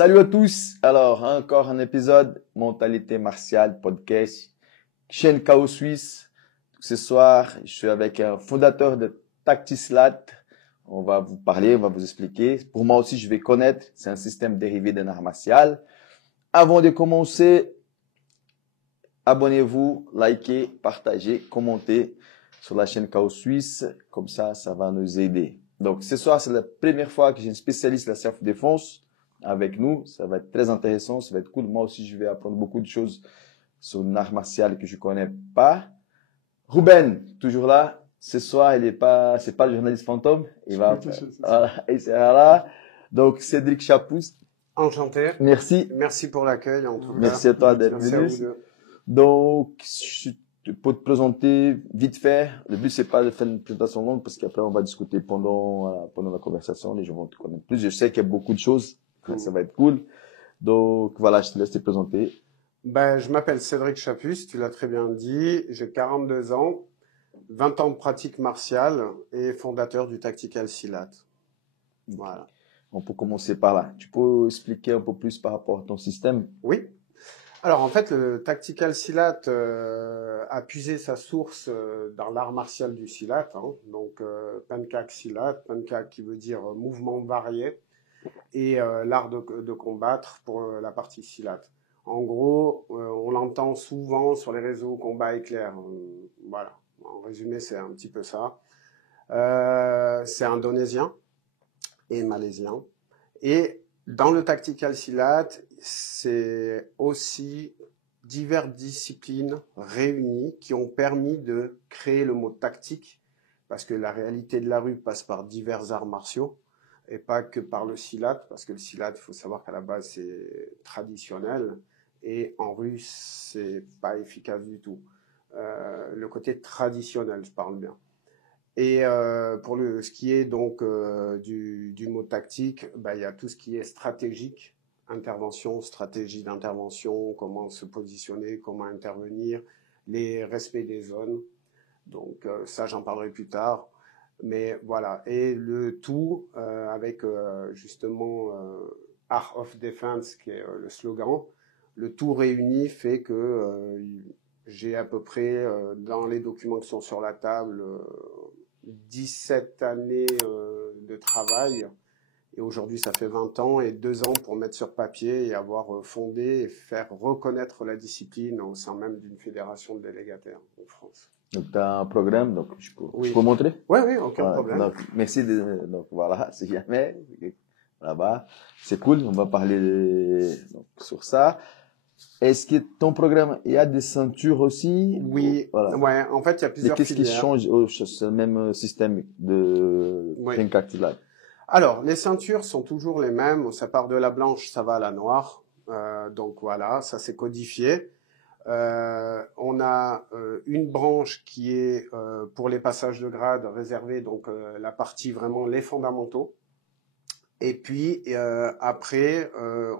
Salut à tous. Alors, encore un épisode Mentalité martiale podcast, chaîne Chaos Suisse. Ce soir, je suis avec un fondateur de Tactislat. On va vous parler, on va vous expliquer. Pour moi aussi, je vais connaître. C'est un système dérivé d'un art martial. Avant de commencer, abonnez-vous, likez, partagez, commentez sur la chaîne Chaos Suisse. Comme ça va nous aider. Donc, ce soir, c'est la première fois que j'ai une spécialiste de la self-défense avec nous. Ça va être très intéressant, ça va être cool. Moi aussi, je vais apprendre beaucoup de choses sur un art martial que je connais pas. Ruben, toujours là. Ce soir, c'est pas le journaliste fantôme. Il sera là. Donc, Cédric Chapousse. Enchanté. Merci. Merci pour l'accueil, en tout cas. Merci à toi d'être venu. Donc, pour te présenter vite fait, le but c'est pas de faire une présentation longue parce qu'après on va discuter pendant la conversation, les gens vont te connaître plus. Je sais qu'il y a beaucoup de choses, ça va être cool. Donc voilà, je te laisse te présenter. Je m'appelle Cédric Chapus, tu l'as très bien dit. J'ai 42 ans, 20 ans de pratique martiale et fondateur du Tactical Silat. Voilà. On peut commencer par là. Tu peux expliquer un peu plus par rapport à ton système? Oui. Alors en fait, le Tactical Silat a puisé sa source dans l'art martial du Silat. Donc Pencak Silat, Pencak qui veut dire mouvement varié, et l'art de combattre pour la partie Silat. En gros, on l'entend souvent sur les réseaux combat éclair. Voilà. En résumé, c'est un petit peu ça. C'est indonésien et malaisien. Et dans le Tactical Silat, c'est aussi diverses disciplines réunies qui ont permis de créer le mot tactique, parce que la réalité de la rue passe par divers arts martiaux et pas que par le silat, parce que le silat, il faut savoir qu'à la base, c'est traditionnel, et en rue, c'est pas efficace du tout. Le côté traditionnel, je parle bien. Et pour ce qui est donc du mot tactique, il y a tout ce qui est stratégique, intervention, stratégie d'intervention, comment se positionner, comment intervenir, les respects des zones. Donc ça, j'en parlerai plus tard. Mais voilà, et le tout avec justement Art of Defense, qui est le slogan, le tout réuni fait que j'ai à peu près, dans les documents qui sont sur la table, 17 années de travail. Et aujourd'hui, ça fait 20 ans et 2 ans pour mettre sur papier et avoir fondé et faire reconnaître la discipline au sein même d'une fédération de délégataires en France. Donc, tu as un programme, donc je peux montrer? Oui, aucun problème. Donc, merci. Donc, voilà, si jamais, là-bas, c'est cool, on va parler sur ça. Est-ce que ton programme, il y a des ceintures aussi? Oui, voilà. Ouais, en fait, il y a plusieurs filières. Mais qu'est-ce qui change c'est le même système de Pencak Silat? Alors, les ceintures sont toujours les mêmes. Ça part de la blanche, ça va à la noire. Donc voilà, ça c'est codifié. On a une branche qui est pour les passages de grade réservée, donc la partie vraiment les fondamentaux. Et puis après,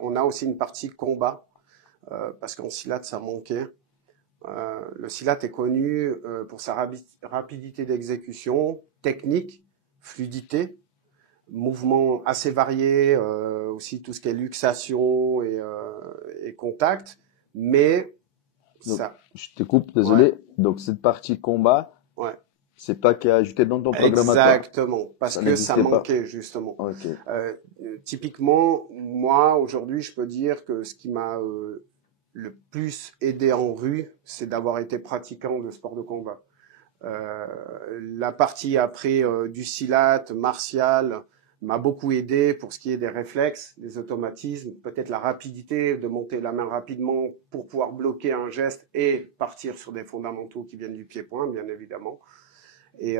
on a aussi une partie combat, parce qu'en silat ça manquait. Le silat est connu pour sa rapidité d'exécution, technique, fluidité, mouvements assez variés, aussi tout ce qui est luxation et contact, mais donc, ça... Je te coupe, désolé. Ouais. Donc cette partie combat, c'est pas qui est ajouté dans ton programme. Exactement, parce que ça manquait justement. Okay. Typiquement, moi aujourd'hui, je peux dire que ce qui m'a le plus aidé en rue, c'est d'avoir été pratiquant de sport de combat. La partie après du silat, martial, m'a beaucoup aidé pour ce qui est des réflexes, des automatismes, peut-être la rapidité de monter la main rapidement pour pouvoir bloquer un geste et partir sur des fondamentaux qui viennent du pied-point, bien évidemment. Et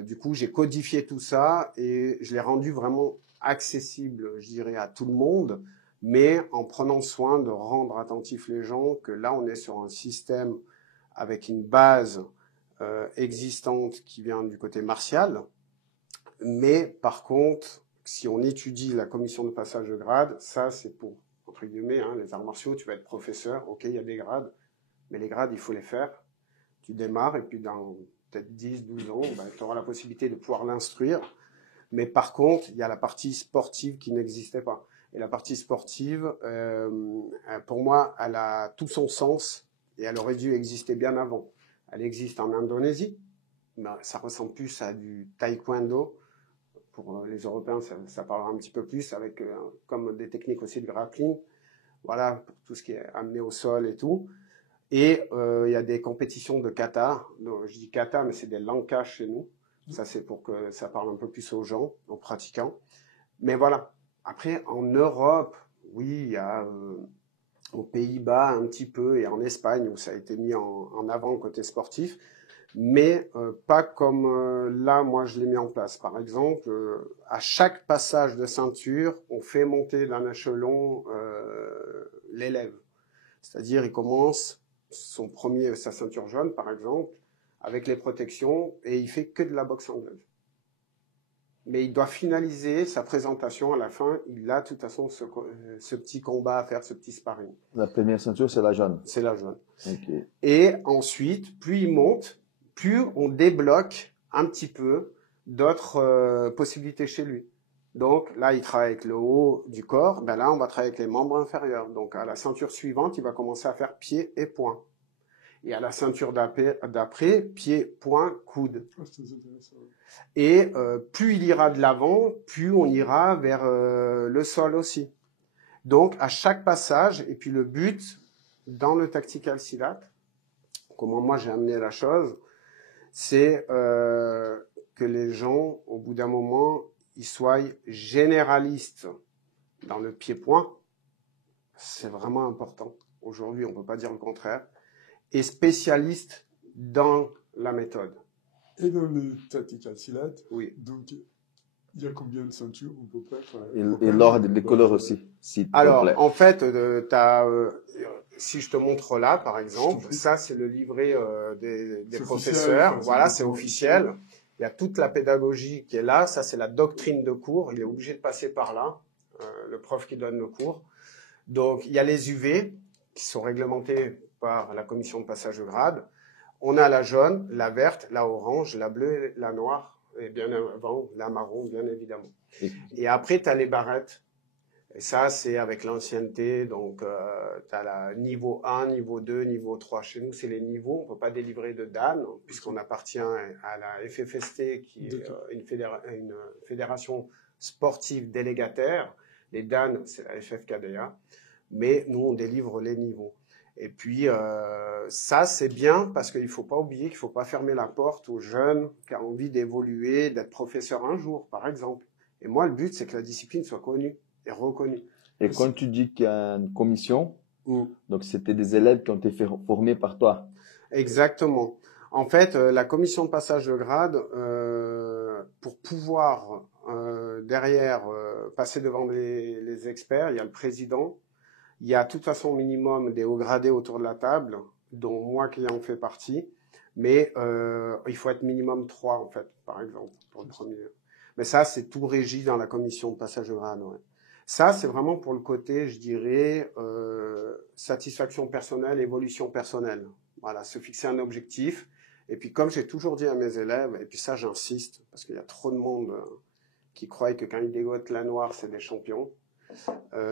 du coup, j'ai codifié tout ça et je l'ai rendu vraiment accessible, je dirais, à tout le monde, mais en prenant soin de rendre attentifs les gens que là, on est sur un système avec une base existante qui vient du côté martial. Mais par contre, si on étudie la commission de passage de grade, ça c'est pour, entre guillemets, les arts martiaux, tu vas être professeur, ok, il y a des grades, mais les grades, il faut les faire. Tu démarres et puis dans peut-être 10, 12 ans, tu auras la possibilité de pouvoir l'instruire. Mais par contre, il y a la partie sportive qui n'existait pas. Et la partie sportive, pour moi, elle a tout son sens et elle aurait dû exister bien avant. Elle existe en Indonésie, mais ça ressemble plus à du taekwondo. Pour les Européens, ça parlera un petit peu plus, avec comme des techniques aussi de grappling. Voilà, pour tout ce qui est amené au sol et tout. Et il y a des compétitions de kata. Donc, je dis kata, mais c'est des lankas chez nous. Ça, c'est pour que ça parle un peu plus aux gens, aux pratiquants. Mais voilà. Après, en Europe, oui, il y a aux Pays-Bas un petit peu et en Espagne où ça a été mis en avant côté sportif, mais pas comme là, moi, je l'ai mis en place. Par exemple, à chaque passage de ceinture, on fait monter d'un échelon l'élève. C'est-à-dire, il commence sa ceinture jaune, par exemple, avec les protections, et il fait que de la boxe anglaise. Mais il doit finaliser sa présentation à la fin. Il a de toute façon ce petit combat à faire, ce petit sparring. La première ceinture, c'est la jaune. C'est la jaune. Okay. Et ensuite, plus il monte, plus on débloque un petit peu d'autres possibilités chez lui. Donc là, il travaille avec le haut du corps. Ben là, on va travailler avec les membres inférieurs. Donc à la ceinture suivante, il va commencer à faire pied et poing. Et à la ceinture d'après, pied, poing, coude. Et plus il ira de l'avant, plus on ira vers le sol aussi. Donc à chaque passage, et puis le but dans le tactical silat, comment moi j'ai amené la chose, c'est que les gens, au bout d'un moment, ils soient généralistes dans le pied-point. C'est vraiment important. Aujourd'hui, on ne peut pas dire le contraire. Et spécialistes dans la méthode. Et dans le tactical silat, oui. Donc il y a combien de ceintures on peut pas, et l'ordre des couleurs aussi. Si alors, en fait, si je te montre là, par exemple, ça c'est le livret des professeurs. Voilà, c'est officiel. Il y a toute la pédagogie qui est là. Ça, c'est la doctrine de cours. Il est obligé de passer par là, le prof qui donne le cours. Donc, il y a les UV qui sont réglementés par la commission de passage de grade. On a la jaune, la verte, la orange, la bleue, la noire, et bien avant, la marron, bien évidemment. Et après, tu as les barrettes. Et ça, c'est avec l'ancienneté. Donc, tu as la niveau 1, niveau 2, niveau 3. Chez nous, c'est les niveaux. On ne peut pas délivrer de Dan, puisqu'on appartient à la FFST, qui est une fédération sportive délégataire. Les Dan, c'est la FFKDA. Mais nous, on délivre les niveaux. Et puis, ça, c'est bien parce qu'il ne faut pas oublier qu'il ne faut pas fermer la porte aux jeunes qui ont envie d'évoluer, d'être professeur un jour, par exemple. Et moi, le but, c'est que la discipline soit connue et reconnue. Et quand tu dis qu'il y a une commission, donc c'était des élèves qui ont été formés par toi. Exactement. En fait, la commission de passage de grade, pour pouvoir derrière passer devant les experts, il y a le président. Il y a de toute façon au minimum des hauts gradés autour de la table, dont moi qui en fais partie, mais il faut être minimum 3 en fait, par exemple, pour le premier. Mais ça, c'est tout régi dans la commission de passage de grade. Ouais. Ça, c'est vraiment pour le côté, je dirais, satisfaction personnelle, évolution personnelle. Voilà, se fixer un objectif. Et puis comme j'ai toujours dit à mes élèves, et puis ça j'insiste, parce qu'il y a trop de monde qui croient que quand ils dégotent la noire, c'est des champions.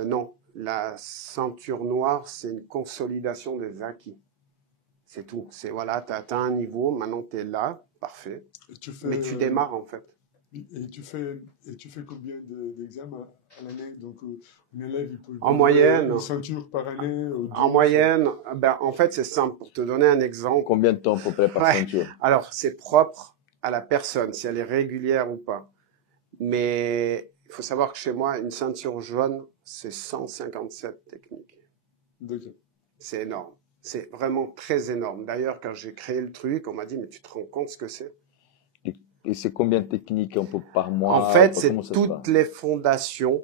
Non. La ceinture noire, c'est une consolidation des acquis. C'est tout. C'est voilà, tu as atteint un niveau, maintenant tu es là, parfait. Mais tu démarres en fait. Et tu fais combien d'examens à l'année? Donc un élève, il peut en moyenne, une ceinture par année. En moyenne, en fait c'est simple. Pour te donner un exemple. Combien de temps à peu près par ceinture? Alors c'est propre à la personne, si elle est régulière ou pas. Mais il faut savoir que chez moi, une ceinture jaune, c'est 157 techniques. C'est énorme. C'est vraiment très énorme. D'ailleurs, quand j'ai créé le truc, on m'a dit, mais tu te rends compte ce que c'est? Et c'est combien de techniques par mois? En fait, c'est toutes les fondations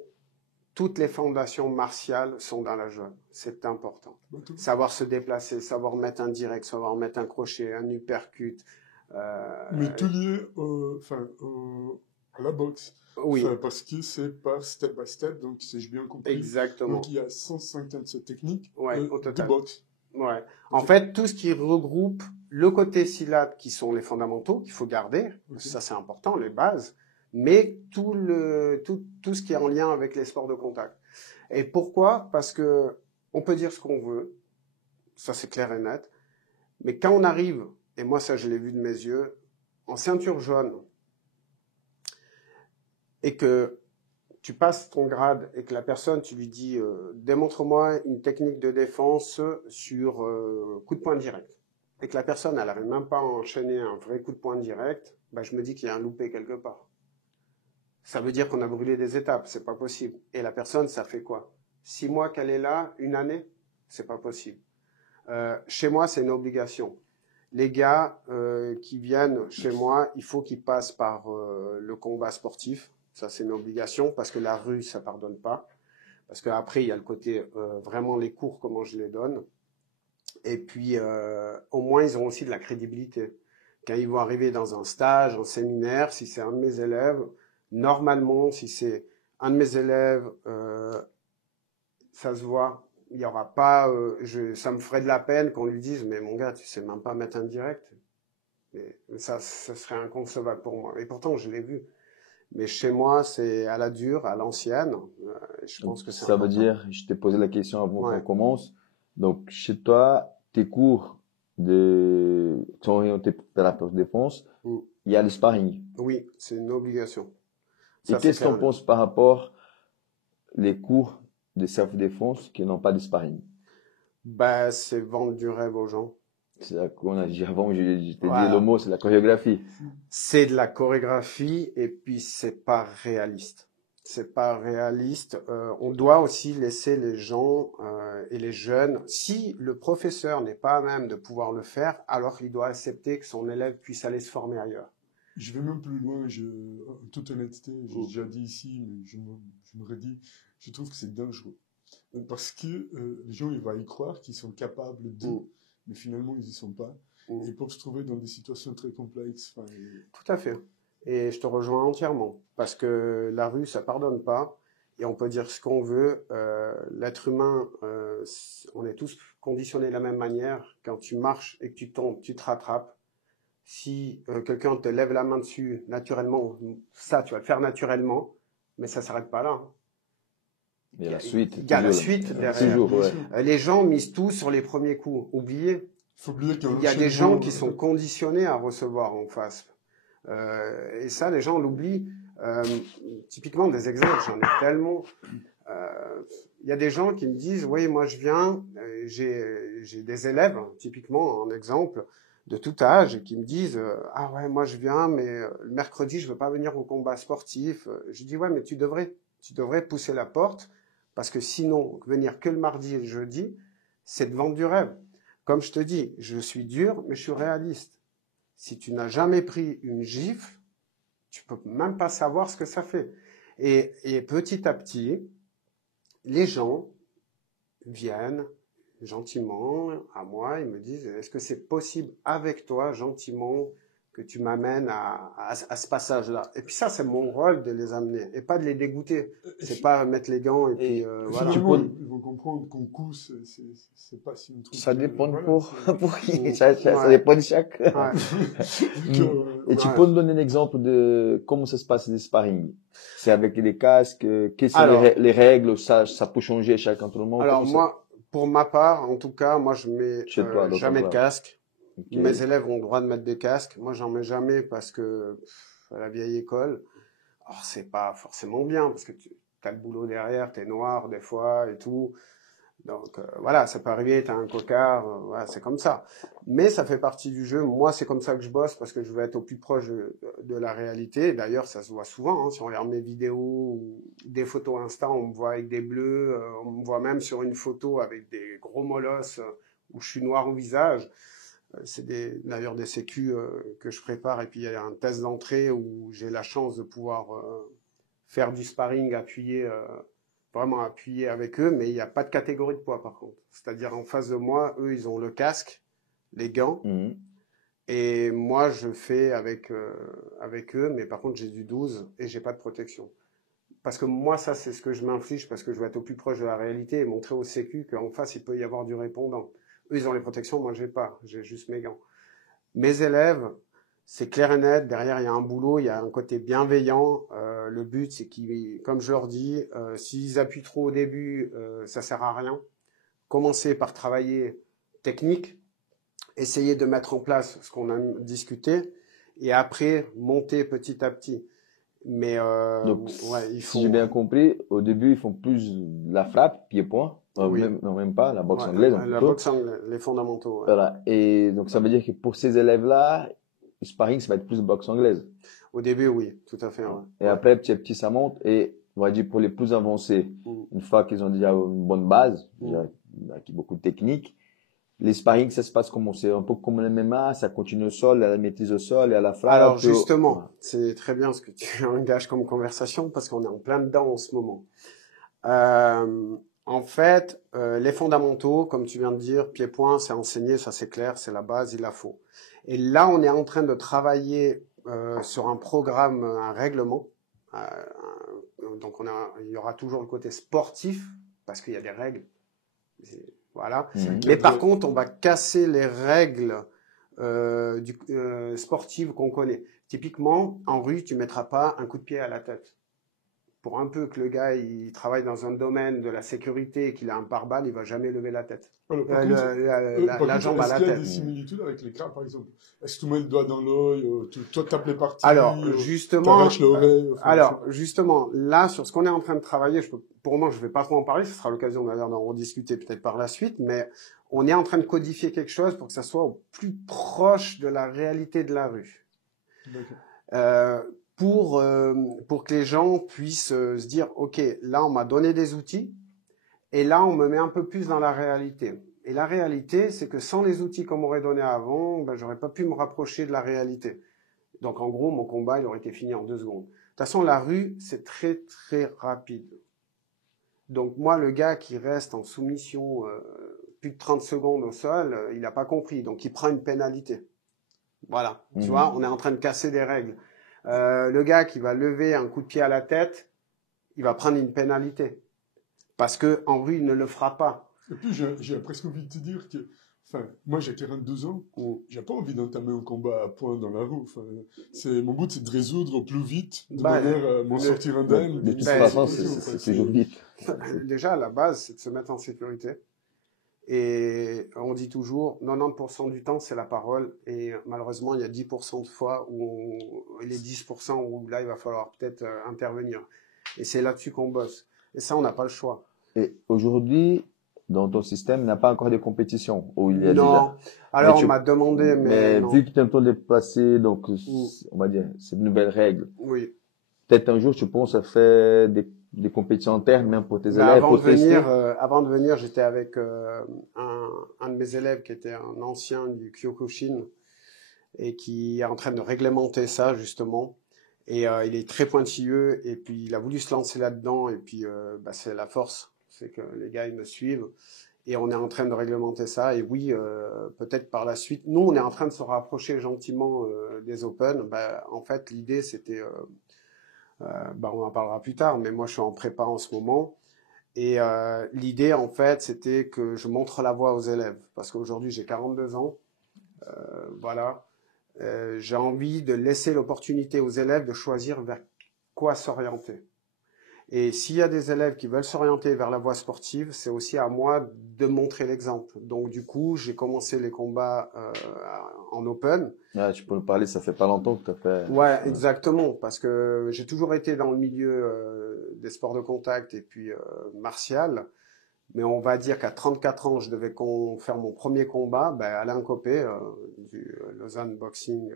martiales sont dans la jaune. C'est important. Savoir se déplacer, savoir mettre un direct, savoir mettre un crochet, un uppercut. Mais tout lié à la boxe. Oui. Parce que c'est par step by step, donc si j'ai bien compris. Exactement. Donc il y a 157 techniques au total. de boxe. Ouais. En fait, tout ce qui regroupe le côté silat, qui sont les fondamentaux, qu'il faut garder, ça c'est important, les bases, mais tout ce qui est en lien avec les sports de contact. Et pourquoi? Parce que on peut dire ce qu'on veut, ça c'est clair et net, mais quand on arrive, et moi ça je l'ai vu de mes yeux, en ceinture jaune, et que tu passes ton grade et que la personne, tu lui dis démontre-moi une technique de défense sur coup de poing direct, et que la personne elle n'arrive même pas à enchaîner un vrai coup de poing direct, bah, je me dis qu'il y a un loupé quelque part. Ça veut dire qu'on a brûlé des étapes, c'est pas possible. Et la personne, ça fait quoi? 6 mois qu'elle est là, une année? C'est pas possible. Chez moi, c'est une obligation. Les gars qui viennent chez moi, il faut qu'ils passent par le combat sportif. Ça, c'est une obligation parce que la rue, ça pardonne pas. Parce qu'après, il y a le côté vraiment les cours, comment je les donne. Et puis, au moins, ils ont aussi de la crédibilité. Quand ils vont arriver dans un stage, un séminaire, si c'est un de mes élèves, normalement, si c'est un de mes élèves, ça se voit. Il y aura pas, ça me ferait de la peine qu'on lui dise, mais mon gars, tu sais même pas mettre un direct. Mais ça serait inconcevable pour moi. Et pourtant, je l'ai vu. Mais chez moi, c'est à la dure, à l'ancienne. Je pense que c'est Ça veut important. dire, je t'ai posé la question avant Ouais. qu'on commence. Donc, chez toi, tes cours sont orientés vers la défense. Mm. Il y a le sparring. Oui, c'est une obligation. Et Ça, c'est qu'est-ce clair qu'on et net. pense par rapport les cours de self-défense qui n'ont pas de sparring? Bah, c'est vendre du rêve aux gens. C'est là qu'on a dit avant, je t'ai dit le Voilà. mot, c'est la chorégraphie. C'est de la chorégraphie et puis c'est pas réaliste. C'est pas réaliste. On doit aussi laisser les gens et les jeunes. Si le professeur n'est pas à même de pouvoir le faire, alors il doit accepter que son élève puisse aller se former ailleurs. Je vais même plus loin, en toute honnêteté, j'ai déjà dit ici, mais je me redis, je trouve que c'est dangereux. Parce que les gens, ils vont y croire qu'ils sont capables de, mais finalement, ils n'y sont pas. Et ils peuvent se trouver dans des situations très complexes. Enfin, Tout à fait. Et je te rejoins entièrement. Parce que la rue, ça pardonne pas. Et on peut dire ce qu'on veut. L'être humain, on est tous conditionnés de la même manière. Quand tu marches et que tu tombes, tu te rattrapes. Si quelqu'un te lève la main dessus naturellement, ça, tu vas le faire naturellement. Mais ça s'arrête pas là. Il y a la suite. Il y a la toujours. suite derrière. Toujours, ouais. Les gens misent tout sur les premiers coups. Oubliez. faut oublier qu'il Il y a des gens qui sont conditionnés à recevoir en face. Et ça, les gens l'oublient. Typiquement, des exemples, j'en ai tellement. Il y a des gens qui me disent, oui, moi je viens, j'ai des élèves, typiquement, en exemple, de tout âge, et qui me disent, ah ouais, moi je viens, mais le mercredi, je veux pas venir au combat sportif. Je dis, ouais, mais tu devrais pousser la porte, parce que sinon, venir que le mardi et le jeudi, c'est de vendre du rêve. Comme je te dis, je suis dur, mais je suis réaliste. Si tu n'as jamais pris une gifle, tu peux même pas savoir ce que ça fait. Et petit à petit, les gens viennent gentiment à moi, ils me disent, est-ce que c'est possible avec toi, gentiment, que tu m'amènes à ce passage-là? Et puis ça, c'est mon rôle de les amener, et pas de les dégoûter. C'est pas mettre les gants et puis voilà. Finalement, ils vont comprendre qu'on coup, c'est pas si un truc. Ça dépend voilà, pour qui. Ouais. Ça dépend de chaque. Ouais. Et tu peux nous donner un exemple de comment ça se passe les sparring? C'est avec les casques, quelles sont Alors, les règles, ça peut changer chaque entraînement? Alors Comment moi, pour ma part, en tout cas, moi je mets Chez toi, donc, jamais de voilà. casque. Ok. Mes élèves ont le droit de mettre des casques. Moi, j'en mets jamais parce que à la vieille école, alors c'est pas forcément bien parce que tu as le boulot derrière, t'es noir des fois et tout. Donc voilà, ça peut arriver, t'as un cocard, voilà, c'est comme ça. Mais ça fait partie du jeu. Moi, c'est comme ça que je bosse parce que je veux être au plus proche de la réalité. D'ailleurs, ça se voit souvent. Hein, si on regarde mes vidéos ou des photos Insta, on me voit avec des bleus. On me voit même sur une photo avec des gros molosses où je suis noir au visage. C'est d'ailleurs des sécu que je prépare. Et puis, il y a un test d'entrée où j'ai la chance de pouvoir faire du sparring appuyé vraiment appuyé avec eux, mais il n'y a pas de catégorie de poids par contre. C'est-à-dire en face de moi, eux, ils ont le casque, les gants, et moi, je fais avec eux, mais par contre, j'ai du 12 et j'ai pas de protection. Parce que moi, ça, c'est ce que je m'inflige, parce que je veux être au plus proche de la réalité et montrer au sécu qu'en face, il peut y avoir du répondant. Eux, ils ont les protections, moi, j'ai pas. J'ai juste mes gants. Mes élèves, c'est clair et net. Derrière, il y a un boulot, il y a un côté bienveillant. Le but, c'est qu'ils, comme je leur dis, s'ils appuient trop au début, ça sert à rien. Commencer par travailler technique, essayer de mettre en place ce qu'on a discuté, et après monter petit à petit. Mais Donc, ouais, il faut. si j'ai bien compris, au début, ils font plus de la frappe, pied-point. Oui. Non, même pas, la boxe Ouais, anglaise. la boxe anglaise, les fondamentaux. Ouais. Voilà. Et donc, ça veut dire que pour ces élèves-là, le sparring, ça va être plus boxe anglaise. Au début, oui, tout à fait. Ouais. Et après, petit à petit, ça monte. Et on va dire pour les plus avancés, une fois qu'ils ont déjà une bonne base, déjà acquis beaucoup de techniques, les sparring, ça se passe comment? C'est un peu comme le MMA, ça continue au sol, à la maîtrise au sol et à la frappe. Alors justement, c'est très bien ce que tu engages comme conversation parce qu'on est en plein dedans en ce moment. En fait, les fondamentaux, comme tu viens de dire, pied-point, c'est enseigné, ça c'est clair, c'est la base, il la faut. Et là, on est en train de travailler sur un programme, un règlement. Donc il y aura toujours le côté sportif parce qu'il y a des règles. Voilà. Mais par contre, on va casser les règles sportives qu'on connaît. Typiquement, en rue, tu mettras pas un coup de pied à la tête. Pour un peu que le gars il travaille dans un domaine de la sécurité et qu'il a un pare-balles, il va jamais lever la tête. La jambe à la tête. Est-ce qu'il y a des similitudes avec les cas, par exemple? Est-ce que tu mets le doigt dans l'œil, toi tapes les parties, alors justement, l'oreille, justement, là sur ce qu'on est en train de travailler, pour moi je vais pas trop en parler, ce sera l'occasion d'ailleurs d'en rediscuter peut-être par la suite, mais on est en train de codifier quelque chose pour que ça soit au plus proche de la réalité de la rue. Pour que les gens puissent se dire, ok, là on m'a donné des outils et là on me met un peu plus dans la réalité. Et la réalité, c'est que sans les outils qu'on m'aurait donnés avant, ben, j'aurais pas pu me rapprocher de la réalité. Donc en gros, mon combat, il aurait été fini en 2 secondes. De toute façon, la rue, c'est très très rapide. Donc moi, le gars qui reste en soumission plus de 30 secondes au sol, il n'a pas compris. Donc il prend une pénalité. Voilà, tu vois, on est en train de casser des règles. Le gars qui va lever un coup de pied à la tête, il va prendre une pénalité. Parce que en rue, il ne le fera pas. Et puis, j'ai presque envie de te dire que, enfin, moi, j'ai 42 ans, j'ai pas envie d'entamer un combat à points dans la rue. Enfin, mon but, c'est de résoudre au plus vite, de manière à m'en sortir indemne. De toute façon, c'est toujours vite. Déjà, à la base, c'est de se mettre en sécurité. Et on dit toujours, 90% du temps, c'est la parole. Et malheureusement, il y a 10% de fois les 10% où là, il va falloir peut-être intervenir. Et c'est là-dessus qu'on bosse. Et ça, on n'a pas le choix. Et aujourd'hui, dans ton système, il n'y a pas encore des compétitions où il y a non. Déjà. Alors, on m'a demandé, mais non. Vu que tu es en train de passer, donc, on va dire, cette nouvelle règle. Oui. Peut-être un jour, tu penses à faire des compétitions internes, même pour tes élèves, avant de venir, j'étais avec un de mes élèves qui était un ancien du Kyokushin et qui est en train de réglementer ça, justement. Et il est très pointilleux et puis il a voulu se lancer là-dedans et puis c'est la force, c'est que les gars ils me suivent et on est en train de réglementer ça et oui peut-être par la suite nous on est en train de se rapprocher gentiment des Open. En fait l'idée c'était on en parlera plus tard mais moi je suis en prépa en ce moment et l'idée en fait c'était que je montre la voie aux élèves parce qu'aujourd'hui j'ai 42 ans voilà. J'ai envie de laisser l'opportunité aux élèves de choisir vers quoi s'orienter. Et s'il y a des élèves qui veulent s'orienter vers la voie sportive, c'est aussi à moi de montrer l'exemple. Donc du coup, j'ai commencé les combats en open. Ah, tu peux nous parler, ça fait pas longtemps que tu as fait. Ouais, exactement, parce que j'ai toujours été dans le milieu des sports de contact et puis martial. Mais on va dire qu'à 34 ans, je devais faire mon premier combat. Alain Copé, du Lausanne Boxing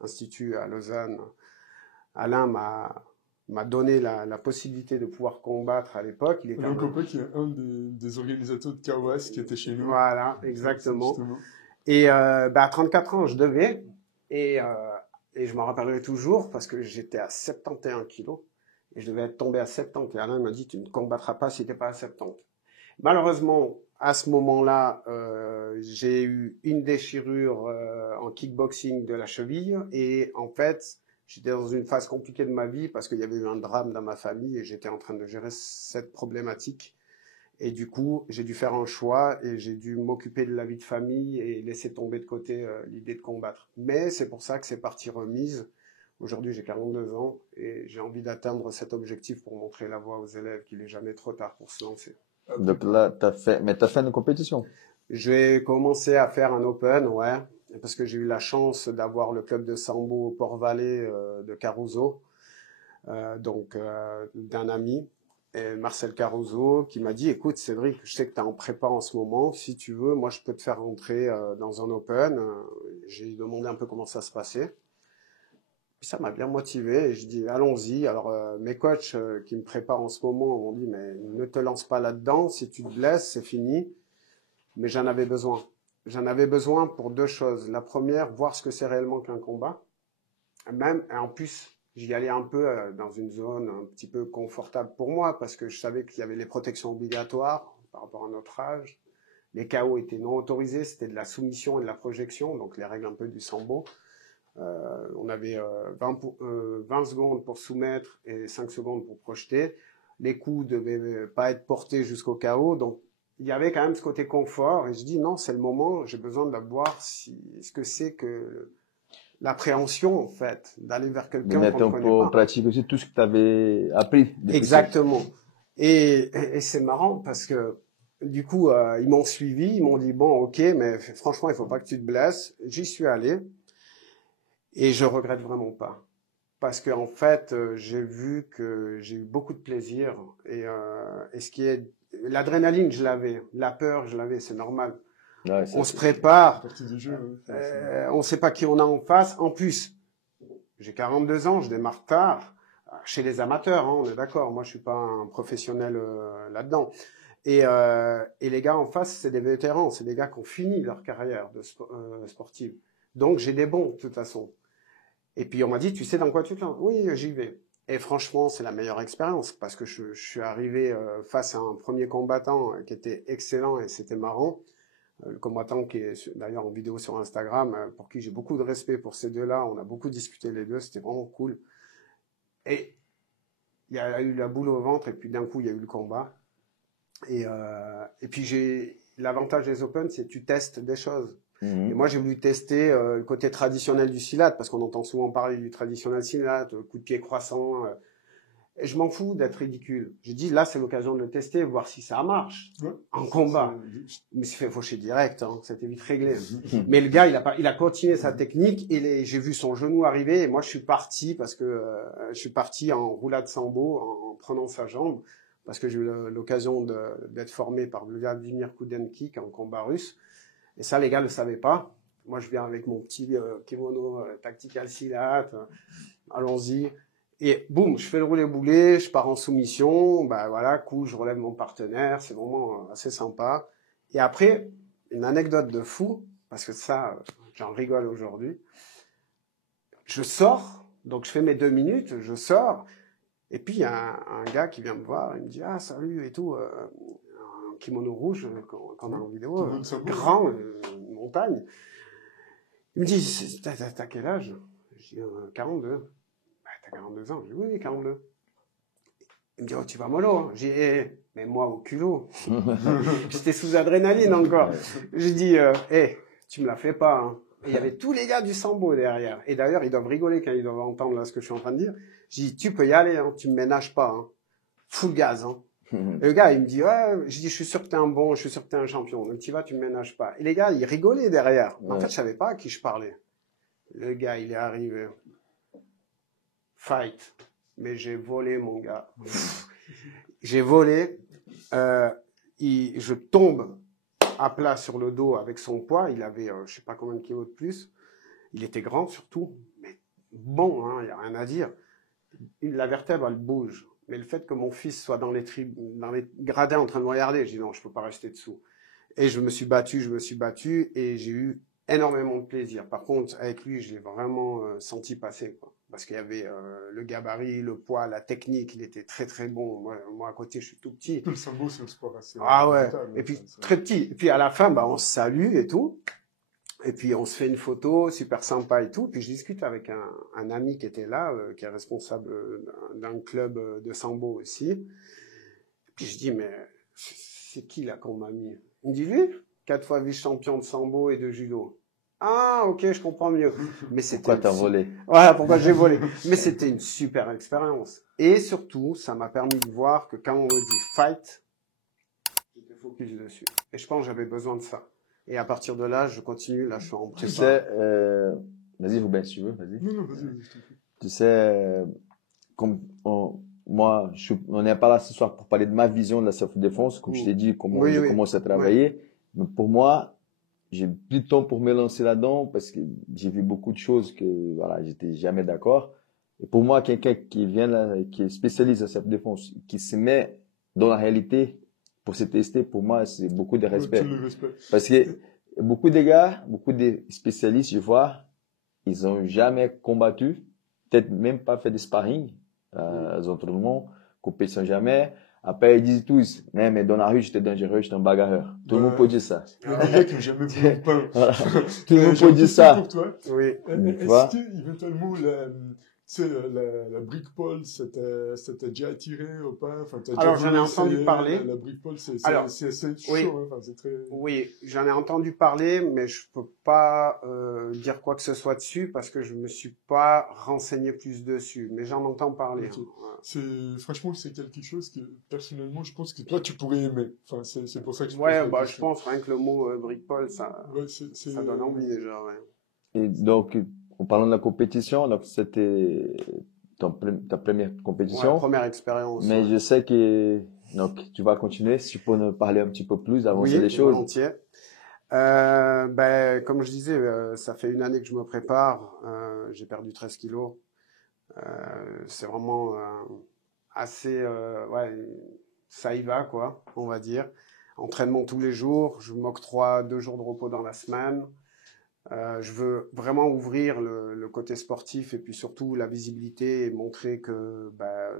Institute à Lausanne, Alain m'a donné la possibilité de pouvoir combattre à l'époque. Alain Copé qui est un des organisateurs de Kawas qui était chez nous. Voilà, exactement. Et à 34 ans, je devais. Et je m'en rappellerai toujours parce que j'étais à 71 kilos. Et je devais être tombé à 70. Et Alain m'a dit, tu ne combattras pas si tu n'es pas à 70. Malheureusement, à ce moment-là, j'ai eu une déchirure en kickboxing de la cheville et en fait, j'étais dans une phase compliquée de ma vie parce qu'il y avait eu un drame dans ma famille et j'étais en train de gérer cette problématique. Et du coup, j'ai dû faire un choix et j'ai dû m'occuper de la vie de famille et laisser tomber de côté l'idée de combattre. Mais c'est pour ça que c'est partie remise. Aujourd'hui, j'ai 42 ans et j'ai envie d'atteindre cet objectif pour montrer la voie aux élèves qu'il n'est jamais trop tard pour se lancer. Donc là, t'as fait une compétition. Je vais commencer à faire un open, ouais, parce que j'ai eu la chance d'avoir le club de sambo au Port-Vallée de Caruso, d'un ami, et Marcel Caruso, qui m'a dit, écoute Cédric, je sais que tu es en prépa en ce moment, si tu veux, moi je peux te faire rentrer dans un open. J'ai demandé un peu comment ça se passait. Puis ça m'a bien motivé et je dis allons-y. Alors mes coachs qui me préparent en ce moment m'ont dit mais ne te lance pas là-dedans, si tu te blesses c'est fini. Mais j'en avais besoin. J'en avais besoin pour deux choses. La première, voir ce que c'est réellement qu'un combat. Et en plus, j'y allais un peu dans une zone un petit peu confortable pour moi parce que je savais qu'il y avait les protections obligatoires par rapport à notre âge. Les KO étaient non autorisés, c'était de la soumission et de la projection, donc les règles un peu du sambo. On avait 20 secondes pour soumettre et 5 secondes pour projeter. Les coups ne devaient pas être portés jusqu'au KO, donc il y avait quand même ce côté confort. Et je dis non, c'est le moment, j'ai besoin de voir ce que c'est que l'appréhension, en fait, d'aller vers quelqu'un qu'on ne connaît pas. En pratique aussi tout ce que tu avais appris. Exactement. Et c'est marrant parce que du coup, ils m'ont suivi, ils m'ont dit bon, ok, mais franchement, il faut pas que tu te blesses. J'y suis allé. Et je regrette vraiment pas. Parce que en fait, j'ai vu que j'ai eu beaucoup de plaisir. Et ce qui est... L'adrénaline, je l'avais. La peur, je l'avais. C'est normal. Ouais, on se prépare. Jeu, on ne sait pas qui on a en face. En plus, j'ai 42 ans, je démarre tard. Chez les amateurs, hein, on est d'accord. Moi, je suis pas un professionnel là-dedans. Et les gars en face, c'est des vétérans. C'est des gars qui ont fini leur carrière de sportive. Donc, j'ai des bons, de toute façon. Et puis on m'a dit, tu sais dans quoi tu te lances? Oui, j'y vais. Et franchement, c'est la meilleure expérience parce que je suis arrivé face à un premier combattant qui était excellent et c'était marrant. Le combattant qui est d'ailleurs en vidéo sur Instagram, pour qui j'ai beaucoup de respect pour ces deux-là. On a beaucoup discuté les deux, c'était vraiment cool. Et il y a eu la boule au ventre et puis d'un coup, il y a eu le combat. Et puis l'avantage des Open, c'est que tu testes des choses. Et moi, j'ai voulu tester le côté traditionnel du silat, parce qu'on entend souvent parler du traditionnel silat, coup de pied croissant. Et je m'en fous d'être ridicule. J'ai dit, là, c'est l'occasion de le tester, voir si ça marche en combat. Mais il s'est fait faucher direct, hein, c'était vite réglé. Mais le gars, il a continué sa technique, et j'ai vu son genou arriver, et moi, je suis parti, parce que je suis parti en roulade sambo, en prenant sa jambe, parce que j'ai eu l'occasion d'être formé par Vladimir Koudenkik en combat russe. Et ça, les gars ne le savaient pas. Moi, je viens avec mon petit kimono tactical silat. Allons-y. Et boum, je fais le roulé-boulé, je pars en soumission. Bah voilà, coup, je relève mon partenaire. C'est vraiment assez sympa. Et après, une anecdote de fou, parce que ça, j'en rigole aujourd'hui. Je sors, donc je fais mes 2 minutes, je sors. Et puis, il y a un gars qui vient me voir. Il me dit, ah, salut et tout. Kimono rouge qu'on a en vidéo, grand, montagne. Il me dit, t'as quel âge? Je dis, 42. Bah, t'as 42 ans? Je dis, oui, 42. Il me dit, oh, tu vas mollo. Hein. J'ai dit, mais moi, au culot. J'étais sous adrénaline encore. J'ai dit, tu me la fais pas. Hein. Et il y avait tous les gars du sambo derrière. Et d'ailleurs, ils doivent rigoler quand ils doivent entendre là, ce que je suis en train de dire. J'ai dit, tu peux y aller, hein, tu me ménages pas. Hein. Full gaz. Hein. Et le gars, il me dit, ouais, je dis, je suis sûr que t'es un bon, je suis sûr que t'es un champion. Donc, tu vas, tu me ménages pas. Et les gars, ils rigolaient derrière. En fait, je savais pas à qui je parlais. Le gars, il est arrivé. Fight. Mais j'ai volé, mon gars. J'ai volé. Je tombe à plat sur le dos avec son poids. Il avait, je sais pas combien de kilos de plus. Il était grand, surtout. Mais bon, hein, il y a rien à dire. La vertèbre, elle bouge. Mais le fait que mon fils soit dans les gradins en train de me regarder, je dis non, je peux pas rester dessous. Et je me suis battu et j'ai eu énormément de plaisir. Par contre, avec lui, je l'ai vraiment senti passer, quoi. Parce qu'il y avait le gabarit, le poids, la technique, il était très très bon. Moi à côté, je suis tout petit. Tout le sambo, c'est un sport assez. Ah ouais. Et puis très petit. Et puis à la fin, bah on se salue et tout. Et puis on se fait une photo, super sympa et tout. Puis je discute avec un ami qui était là, qui est responsable d'un club de sambo aussi. Et puis je dis, mais c'est qui là qu'on m'a mis? Il me dit, lui, 4 fois vice-champion de sambo et de judo. Ah, ok, je comprends mieux. Mais Pourquoi t'as volé? Voilà, pourquoi j'ai volé. Mais c'était une super expérience. Et surtout, ça m'a permis de voir que quand on me dit fight, j'étais focus dessus. Et je pense que j'avais besoin de ça. Et à partir de là, je continue, là, je suis en prépa. Tu sais, vas-y, Ruben, si tu veux, vas-y. Non, vas-y, je t'en prie. Tu sais, comme moi, on n'est pas là ce soir pour parler de ma vision de la self-défense, comme je t'ai dit, comment j'ai commencé à travailler. Mais pour moi, j'ai plus de temps pour me lancer là-dedans parce que j'ai vu beaucoup de choses que, voilà, j'étais jamais d'accord. Et pour moi, quelqu'un qui vient là, qui est spécialiste en self-défense, qui se met dans la réalité pour se tester, pour moi, c'est beaucoup de respect. Tout le respect. Parce que beaucoup de gars, beaucoup de spécialistes, je vois, ils ont jamais combattu, peut-être même pas fait de sparring, entraînements, compétition jamais. Après, ils disent tous, mais dans la rue, j'étais dangereux, j'étais un bagarreur. Tout le monde peut dire ça. Il y a des gars qui n'ont jamais vu le pain. Voilà. Tout le monde peut dire ça. Pour toi. Oui. Est-ce que, éventuellement, la brick pole, ça t'a déjà attiré ou pas? Enfin, alors, j'en ai entendu parler. La brick pole, c'est chaud, oui. hein? Enfin, c'est très... Oui, j'en ai entendu parler, mais je peux pas dire quoi que ce soit dessus parce que je me suis pas renseigné plus dessus. Mais j'en entends parler. Okay. Hein. Franchement, c'est quelque chose que, personnellement, je pense que toi, tu pourrais aimer. Enfin, c'est pour ça que je je pense rien que le mot brick-pole, ça donne envie déjà, ouais. Et donc, en parlant de la compétition, donc c'était ta première compétition. Ouais, première expérience. Mais je sais que donc tu vas continuer. Si tu peux nous parler un petit peu plus, avancer les choses. Volontiers. Comme je disais, ça fait 1 année que je me prépare. J'ai perdu 13 kilos. C'est vraiment assez, ça y va, quoi, on va dire. Entraînement tous les jours. Je m'octroie 2 jours de repos dans la semaine. Je veux vraiment ouvrir le côté sportif et puis surtout la visibilité et montrer que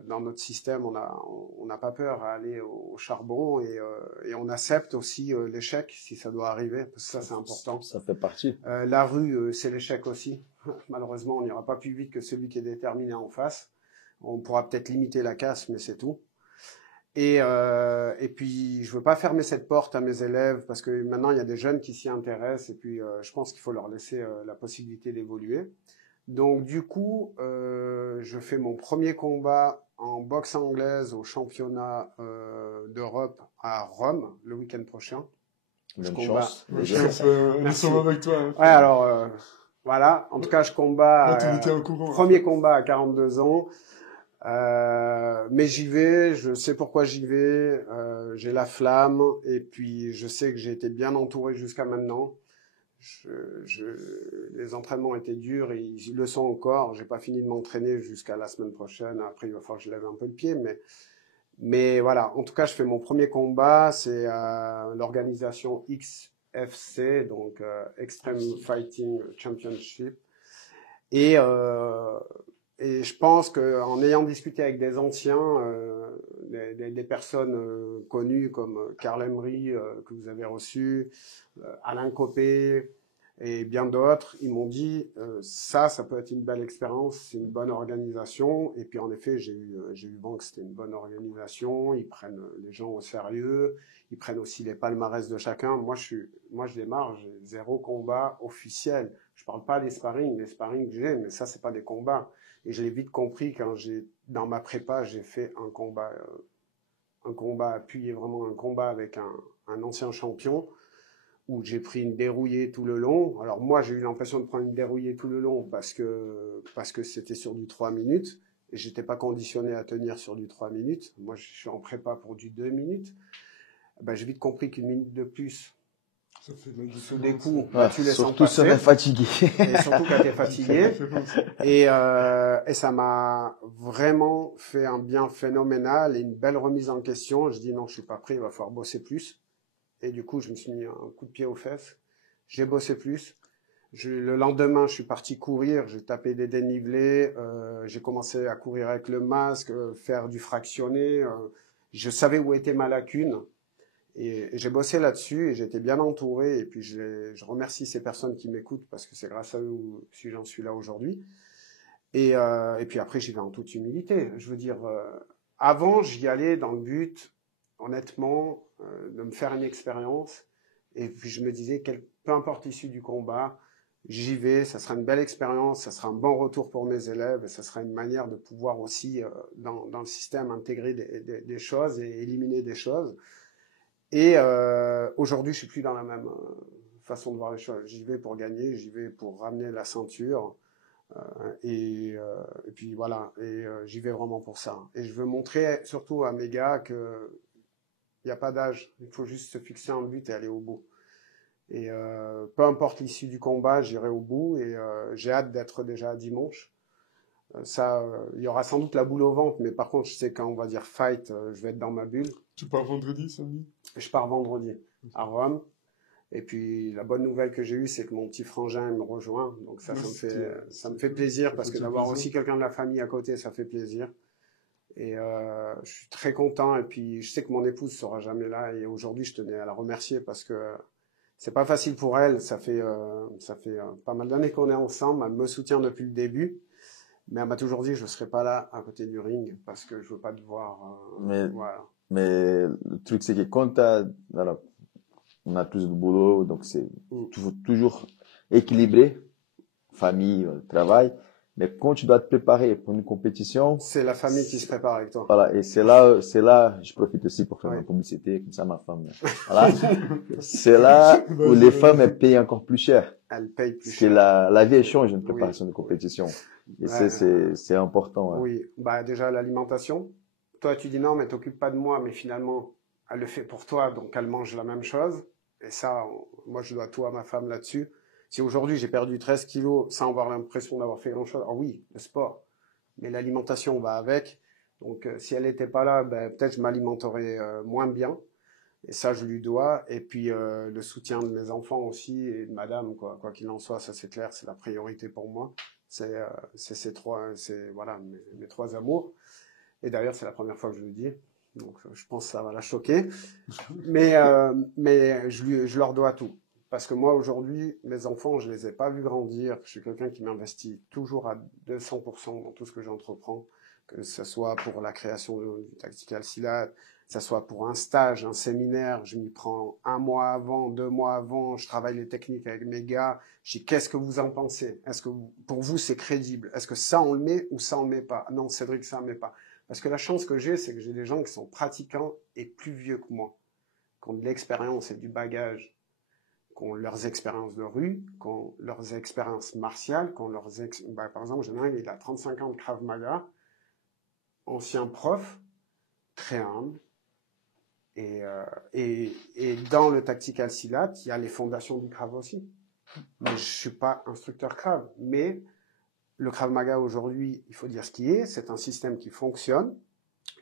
dans notre système, on n'a pas peur à aller au charbon et on accepte aussi l'échec si ça doit arriver, parce que ça c'est important. Ça fait partie. La rue, c'est l'échec aussi. Malheureusement, on n'ira pas plus vite que celui qui est déterminé en face. On pourra peut-être limiter la casse, mais c'est tout. Et puis, je veux pas fermer cette porte à mes élèves parce que maintenant, il y a des jeunes qui s'y intéressent et puis je pense qu'il faut leur laisser la possibilité d'évoluer. Donc, du coup, je fais mon premier combat en boxe anglaise au championnat d'Europe à Rome le week-end prochain. Bonne chance. Nous sommes avec toi. Hein. Ouais, alors, voilà. En tout cas, je combats. Premier combat à 42 ans. Mais j'y vais, je sais pourquoi j'y vais, j'ai la flamme et puis je sais que j'ai été bien entouré jusqu'à maintenant. Les entraînements étaient durs et ils le sont encore. J'ai pas fini de m'entraîner jusqu'à la semaine prochaine. Après, il va falloir que je lève un peu le pied, mais voilà. En tout cas, je fais mon premier combat, c'est l'organisation XFC, donc Extreme Fighting Championship, et je pense qu'en ayant discuté avec des anciens, des personnes connues comme Karl Emery, que vous avez reçu, Alain Copé et bien d'autres, ils m'ont dit ça peut être une belle expérience, c'est une bonne organisation. Et puis en effet, j'ai eu vent que c'était une bonne organisation. Ils prennent les gens au sérieux, ils prennent aussi les palmarès de chacun. Moi, je démarre, j'ai 0 combat officiel. Je parle pas des sparring que j'ai, mais ça c'est pas des combats. Et je l'ai vite compris quand dans ma prépa, j'ai fait un combat appuyé, vraiment un combat avec un ancien champion, où j'ai pris une dérouillée tout le long. Alors moi, j'ai eu l'impression de prendre une dérouillée tout le long parce que c'était sur du 3 minutes, et j'étais pas conditionné à tenir sur du 3 minutes. Moi, je suis en prépa pour du 2 minutes. J'ai vite compris qu'une minute de plus, sous des coups, tu les sens passer. Surtout fatigué. Et surtout quand t'es fatigué. Et ça m'a vraiment fait un bien phénoménal et une belle remise en question. Je dis non, je suis pas prêt, il va falloir bosser plus. Et du coup, je me suis mis un coup de pied aux fesses. J'ai bossé plus. Le lendemain, je suis parti courir, j'ai tapé des dénivelés, j'ai commencé à courir avec le masque, faire du fractionné. Je savais où était ma lacune. Et j'ai bossé là-dessus et j'étais bien entouré. Et puis, je remercie ces personnes qui m'écoutent parce que c'est grâce à eux si j'en suis là aujourd'hui. Et puis après, j'y vais en toute humilité. Je veux dire, avant, j'y allais dans le but, honnêtement, de me faire une expérience. Et puis je me disais, peu importe l'issue du combat, j'y vais, ça sera une belle expérience, ça sera un bon retour pour mes élèves, et ça sera une manière de pouvoir aussi, dans le système, intégrer des choses et éliminer des choses. Et aujourd'hui, je suis plus dans la même façon de voir les choses. J'y vais pour gagner, j'y vais pour ramener la ceinture. Et puis voilà, j'y vais vraiment pour ça. Et je veux montrer surtout à mes gars que il n'y a pas d'âge, il faut juste se fixer un but et aller au bout. Et peu importe l'issue du combat, j'irai au bout et j'ai hâte d'être déjà dimanche. Il y aura sans doute la boule au ventre, mais par contre, je sais quand on va dire fight, je vais être dans ma bulle. Tu pars vendredi, samedi? Je pars vendredi à Rome. Et puis la bonne nouvelle que j'ai eue, c'est que mon petit frangin me rejoint. Donc ça me fait plaisir parce que d'avoir aussi quelqu'un de la famille à côté, ça fait plaisir. Et je suis très content. Et puis je sais que mon épouse sera jamais là. Et aujourd'hui, je tenais à la remercier parce que c'est pas facile pour elle. Ça fait pas mal d'années qu'on est ensemble. Elle me soutient depuis le début. Mais elle m'a toujours dit que je ne serai pas là à côté du ring parce que je veux pas devoir. Voilà. Mais le truc, c'est que quand voilà, on a tous le boulot, donc c'est toujours équilibré, famille, travail. Mais quand tu dois te préparer pour une compétition, c'est la famille qui se prépare avec toi. Voilà, et c'est là, je profite aussi pour faire ma publicité, comme ça ma femme. Voilà, c'est là où les femmes elles payent encore plus cher. Elles payent plus cher. cher. La vie change une préparation de compétition. Et c'est important. Ouais. Oui, bah déjà l'alimentation. Toi, tu dis non, mais t'occupes pas de moi, mais finalement, elle le fait pour toi, donc elle mange la même chose. Et ça, moi, je dois tout à ma femme là-dessus. Si aujourd'hui j'ai perdu 13 kilos sans avoir l'impression d'avoir fait grand-chose, alors oui, le sport, mais l'alimentation va avec. Donc si elle n'était pas là, ben, peut-être je m'alimenterais moins bien. Et ça, je lui dois. Et puis le soutien de mes enfants aussi et de madame, quoi qu'il en soit, ça c'est clair, c'est la priorité pour moi. C'est ces trois, c'est voilà mes trois amours. Et d'ailleurs, c'est la première fois que je le dis. Donc je pense que ça va la choquer. Mais je leur dois tout. Parce que moi, aujourd'hui, mes enfants, je les ai pas vus grandir. Je suis quelqu'un qui m'investit toujours à 200% dans tout ce que j'entreprends, que ce soit pour la création du Tactical Silat, que ce soit pour un stage, un séminaire. Je m'y prends 1 mois avant, 2 mois avant. Je travaille les techniques avec mes gars. Je dis, qu'est-ce que vous en pensez? Est-ce que pour vous, c'est crédible? Est-ce que ça, on le met ou ça, on le met pas? Non, Cédric, ça, on le met pas. Parce que la chance que j'ai, c'est que j'ai des gens qui sont pratiquants et plus vieux que moi, qui ont de l'expérience et du bagage, qui ont leurs expériences de rue, qui ont leurs expériences martiales, qui ont par exemple, j'en ai un, il a 35 ans de Krav Maga, ancien prof, très humble. Et dans le Tactical Silat, il y a les fondations du Krav aussi. Mais je suis pas instructeur Krav. Mais le Krav Maga aujourd'hui, il faut dire ce qui est. C'est un système qui fonctionne,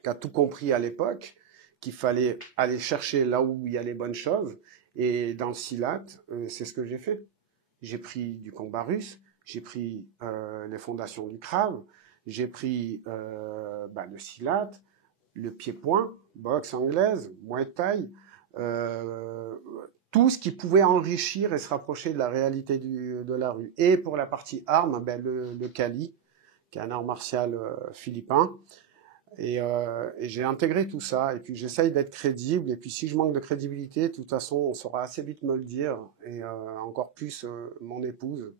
qui a tout compris à l'époque, qu'il fallait aller chercher là où il y a les bonnes choses. Et dans le Silat, c'est ce que j'ai fait. J'ai pris du combat russe, j'ai pris les fondations du Krav, j'ai pris le Silat, le pied-point, boxe anglaise, Muay Thai, tout ce qui pouvait enrichir et se rapprocher de la réalité de la rue. Et pour la partie armes, le Kali, qui est un art martial philippin. Et j'ai intégré tout ça, et puis j'essaye d'être crédible, et puis si je manque de crédibilité, de toute façon, on saura assez vite me le dire, et encore plus mon épouse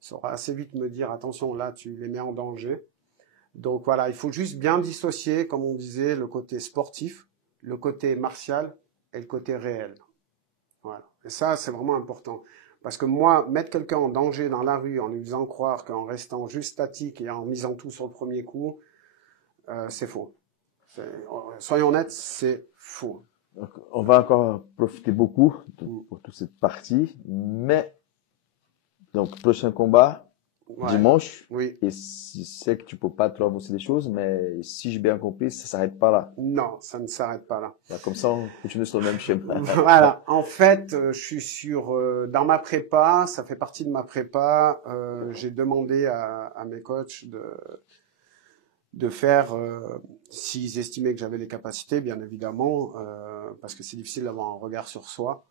saura assez vite me dire, attention, là, tu les mets en danger. Donc voilà, il faut juste bien dissocier, comme on disait, le côté sportif, le côté martial et le côté réel. Voilà. Et ça, c'est vraiment important. Parce que moi, mettre quelqu'un en danger dans la rue en lui faisant croire qu'en restant juste statique et en misant tout sur le premier coup, c'est faux. Soyons honnêtes, c'est faux. Donc, on va encore profiter beaucoup pour toute cette partie, mais donc prochain combat dimanche. Oui. Et je sais que tu peux pas trop avancer des choses, mais si j'ai bien compris, ça s'arrête pas là. Non, ça ne s'arrête pas là. Comme ça, on continue sur le même schéma. Voilà. En fait, je suis dans ma prépa, ça fait partie de ma prépa. J'ai demandé à mes coachs de faire, s'ils estimaient que j'avais les capacités, bien évidemment, parce que c'est difficile d'avoir un regard sur soi,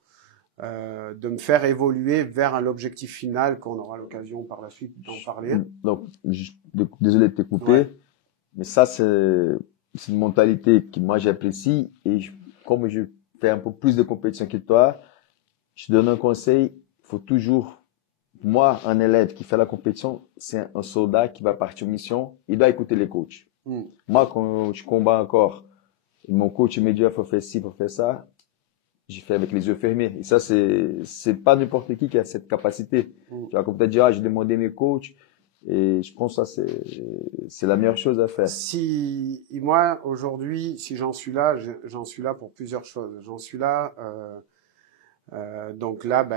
de me faire évoluer vers l'objectif final qu'on aura l'occasion par la suite d'en parler. Donc, désolé de te couper, mais ça, c'est une mentalité que moi j'apprécie et comme je fait un peu plus de compétition que toi, je te donne un conseil, il faut toujours, moi, un élève qui fait la compétition, c'est un soldat qui va partir en mission, il doit écouter les coachs. Moi, quand je combats encore, mon coach me dit, il faut faire ci, il faut faire ça, j'ai fait avec les yeux fermés. Et ça, c'est pas n'importe qui a cette capacité. Tu vas comme te dire, j'ai demandé mes coachs, et je pense que ça, c'est la meilleure chose à faire. Moi, aujourd'hui, si j'en suis là, j'en suis là pour plusieurs choses. J'en suis là, donc là,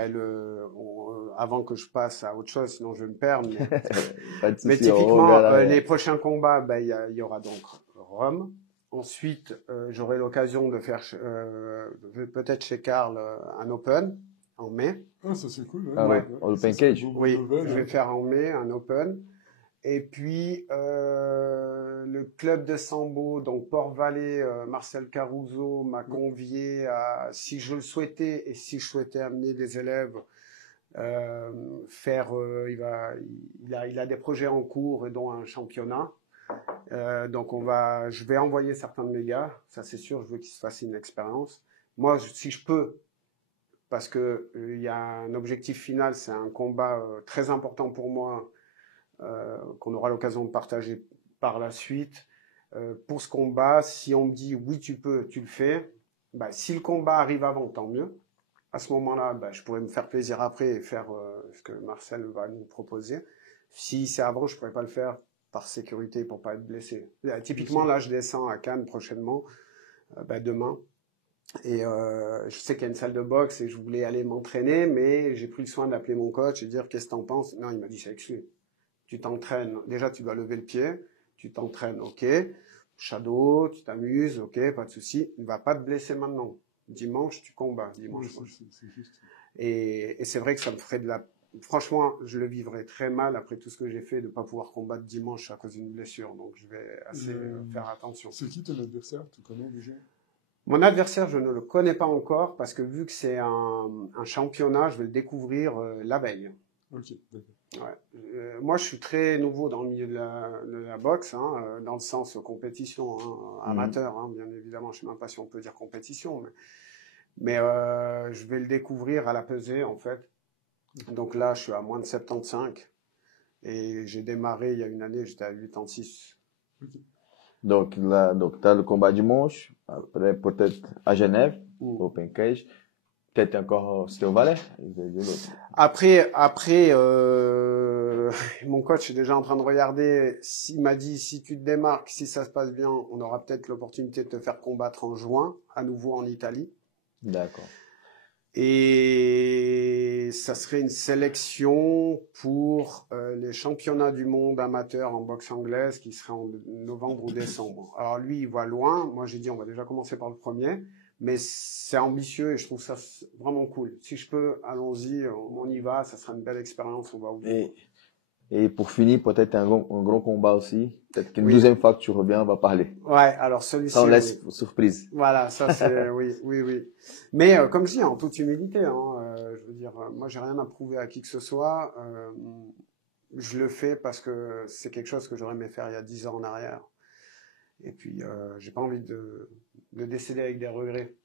avant que je passe à autre chose, sinon je vais me perdre. Pas de souci, mais typiquement, les prochains combats, il y aura donc Rome. Ensuite, j'aurai l'occasion de faire peut-être chez Karl un Open en mai. Ah, ça c'est cool. Open Cage. Oui, je vais faire en mai un Open. Et puis, le club de Sambo, donc Port-Vallée, Marcel Caruso m'a convié à, si je le souhaitais et si je souhaitais amener des élèves, il a des projets en cours et dont un championnat. Donc je vais envoyer certains de mes gars, ça c'est sûr, je veux qu'ils se fassent une expérience. Moi, si je peux, parce que il y a un objectif final, c'est un combat très important pour moi, qu'on aura l'occasion de partager par la suite. Pour ce combat, si on me dit oui, tu peux, tu le fais. Si le combat arrive avant, tant mieux. À ce moment-là, je pourrais me faire plaisir après et faire ce que Marcel va nous proposer. Si c'est avant, je pourrais pas le faire par sécurité pour pas être blessé. Typiquement, là, je descends à Cannes prochainement, demain. Et je sais qu'il y a une salle de boxe et je voulais aller m'entraîner, mais j'ai pris le soin d'appeler mon coach et dire qu'est-ce que t'en penses. Non, il m'a dit c'est exclu. Tu t'entraînes. Déjà, tu dois lever le pied. Tu t'entraînes, ok. Shadow, tu t'amuses, ok, pas de souci. Ne va pas te blesser maintenant. Dimanche, tu combats. Dimanche. C'est juste. Et c'est vrai que ça me ferait de la... Franchement, je le vivrais très mal après tout ce que j'ai fait de ne pas pouvoir combattre dimanche à cause d'une blessure. Donc, je vais assez faire attention. C'est qui ton adversaire? Tu connais déjà? Mon adversaire, je ne le connais pas encore parce que vu que c'est un championnat, je vais le découvrir la veille. Ok, d'accord. Ouais. Moi, je suis très nouveau dans le milieu de la boxe, dans le sens compétition, amateur, bien évidemment. Je ne sais même pas si on peut dire compétition, mais je vais le découvrir à la pesée, en fait. Donc là, je suis à moins de 75 et j'ai démarré il y a une année, j'étais à 86. Okay. Donc là, tu as le combat dimanche, après peut-être à Genève, Open Cage. Peut-être encore c'était au Valais. Après, mon coach est déjà en train de regarder. Il m'a dit si tu te démarques, si ça se passe bien, on aura peut-être l'opportunité de te faire combattre en juin, à nouveau en Italie. D'accord. Et ça serait une sélection pour les championnats du monde amateur en boxe anglaise qui serait en novembre ou décembre. Alors lui, il voit loin. Moi, j'ai dit on va déjà commencer par le premier. Mais c'est ambitieux et je trouve ça vraiment cool. Si je peux, allons-y, on y va, ça sera une belle expérience, on va ouvrir. Et pour finir, peut-être un grand combat aussi. Peut-être qu'une deuxième fois que tu reviens, on va parler. Ouais, alors celui-ci. Ça, on laisse surprise. Voilà, ça c'est, oui. Mais comme je dis, en toute humilité, je veux dire, moi j'ai rien à prouver à qui que ce soit. Je le fais parce que c'est quelque chose que j'aurais aimé faire il y a 10 ans en arrière. Et puis, j'ai pas envie de décéder avec des regrets.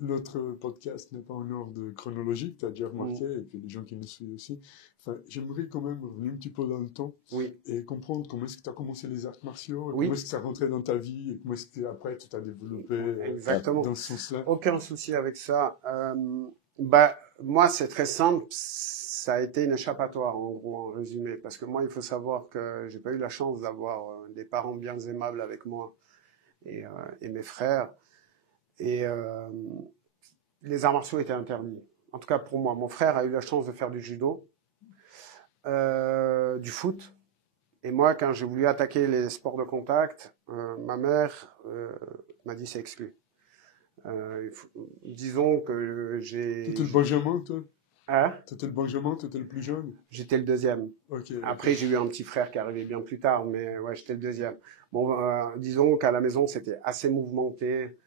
Notre podcast n'est pas en ordre chronologique, tu as déjà remarqué, et puis les gens qui nous suivent aussi. Enfin, j'aimerais quand même revenir un petit peu dans le temps et comprendre comment est-ce que tu as commencé les arts martiaux, comment est-ce que ça rentrait dans ta vie, et comment est-ce que après tu t'as développé dans ce sens-là. Aucun souci avec ça. Moi, c'est très simple. Ça a été une échappatoire, en gros, en résumé. Parce que moi, il faut savoir que j'ai pas eu la chance d'avoir des parents bien aimables avec moi et mes frères. Et les arts martiaux étaient interdits. En tout cas, pour moi. Mon frère a eu la chance de faire du judo, du foot. Et moi, quand j'ai voulu attaquer les sports de contact, ma mère m'a dit c'est exclu. Disons que j'ai... T'étais le Benjamin, toi? Hein? T'étais le Benjamin, t'étais le plus jeune? J'étais le deuxième. Okay, Après, j'ai eu un petit frère qui est arrivé bien plus tard, mais ouais, j'étais le deuxième. Bon, disons qu'à la maison, c'était assez mouvementé.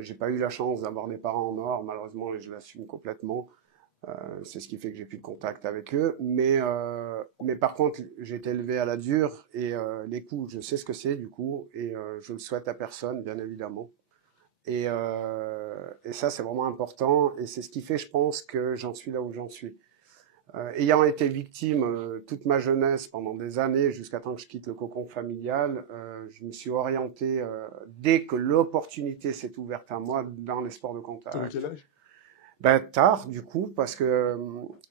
J'ai pas eu la chance d'avoir des parents en or, malheureusement, et je l'assume complètement. C'est ce qui fait que j'ai plus de contact avec eux. Mais par contre, j'ai été élevé à la dure et les coups, je sais ce que c'est du coup, et je le souhaite à personne, bien évidemment. Et ça, c'est vraiment important. Et c'est ce qui fait, je pense, que j'en suis là où j'en suis. Ayant été victime toute ma jeunesse pendant des années, jusqu'à temps que je quitte le cocon familial, je me suis orienté, dès que l'opportunité s'est ouverte à moi, dans les sports de contact. T'avais quel âge? Ben, tard, du coup, parce que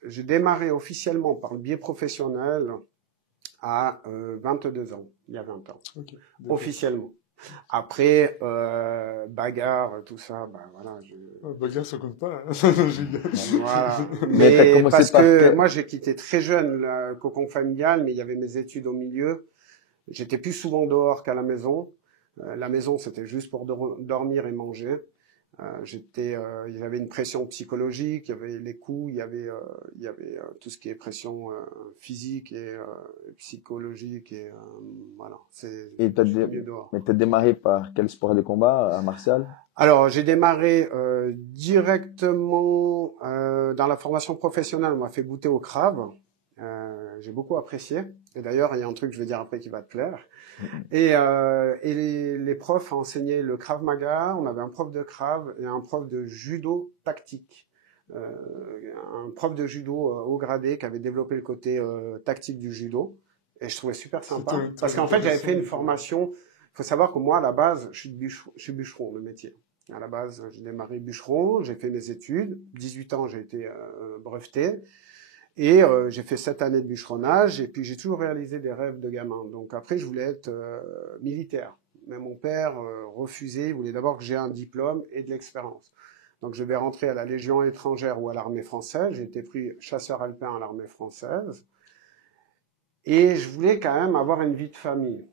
j'ai démarré officiellement par le biais professionnel à 22 ans, il y a 20 ans, Ok. officiellement. Après, bagarre, tout ça, ben voilà. Bagarre, ça compte pas. Hein. Je rigole. Voilà. Mais t'as Mais commencé parce par que quel- moi, j'ai quitté très jeune le cocon familial, mais il y avait mes études au milieu. J'étais plus souvent dehors qu'à la maison. La maison, c'était juste pour dormir et manger. Il y avait une pression psychologique, il y avait les coups, il y avait tout ce qui est pression physique et psychologique et voilà. Et t'as J'étais dé- mieux dehors. Mais t'as démarré par quel sport de combat à Martial? Alors, j'ai démarré directement dans la formation professionnelle. On m'a fait goûter au Krav. J'ai beaucoup apprécié. Et d'ailleurs, il y a un truc que je vais dire après qui va te plaire. Et les profs enseignaient le Krav Maga. On avait un prof de Krav et un prof de judo tactique. Un prof de judo haut gradé qui avait développé le côté tactique du judo. Et je trouvais super sympa. C'était très Parce qu'en fait, j'avais fait une intéressant. formation. Il faut savoir que moi, à la base, je suis bûcheron de métier. À la base, j'ai démarré bûcheron, j'ai fait mes études. 18 ans, j'ai été breveté. Et j'ai fait 7 années de bûcheronnage. Et puis, j'ai toujours réalisé des rêves de gamin. Donc, après, je voulais être militaire. Mais mon père refusait. Il voulait d'abord que j'ai un diplôme et de l'expérience. Donc, je vais rentrer à la Légion étrangère ou à l'armée française. J'ai été pris chasseur alpin à l'armée française. Et je voulais quand même avoir une vie de famille.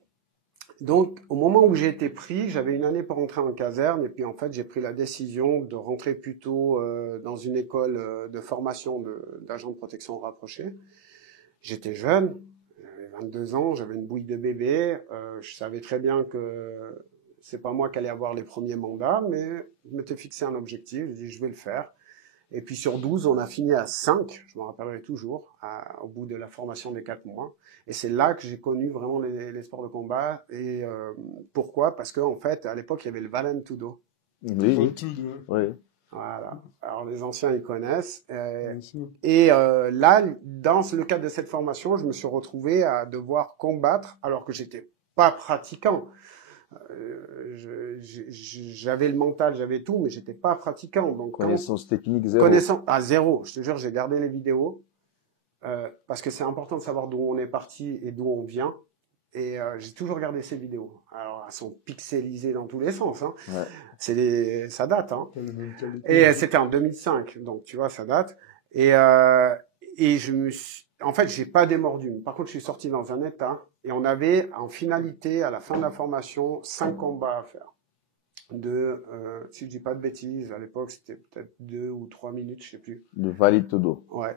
Donc, au moment où j'ai été pris, j'avais une année pour rentrer en caserne, et puis en fait, j'ai pris la décision de rentrer plutôt dans une école de formation d'agents de protection rapprochés. J'étais jeune, j'avais 22 ans, j'avais une bouille de bébé, je savais très bien que c'est pas moi qui allais avoir les premiers mandats, mais je m'étais fixé un objectif, je dis je vais le faire. Et puis sur 12, on a fini à 5, je me rappellerai toujours, au bout de la formation des 4 mois. Et c'est là que j'ai connu vraiment les sports de combat. Et pourquoi? Parce qu'en fait, à l'époque, il y avait le Valentudo. Oui, oui. Tout de... Oui. Voilà. Alors les anciens, ils connaissent. Bien sûr. Et là, dans le cadre de cette formation, je me suis retrouvé à devoir combattre alors que j'étais pas pratiquant. J'avais le mental, j'avais tout, mais j'étais pas pratiquant. Donc, Connaissance technique zéro. connaissance à zéro. Je te jure, j'ai gardé les vidéos parce que c'est important de savoir d'où on est parti et d'où on vient. Et j'ai toujours gardé ces vidéos. Alors, elles sont pixelisées dans tous les sens. Hein. Ouais. Ça date. Hein. Pas les mêmes qualités. Et c'était en 2005, donc tu vois, ça date. Et en fait, j'ai pas démordu. Par contre, je suis sorti dans un état et on avait en finalité, à la fin de la formation, 5 combats à faire. Si je dis pas de bêtises, à l'époque, c'était peut-être 2 ou 3 minutes, je sais plus. Le Vali-Todo. Ouais.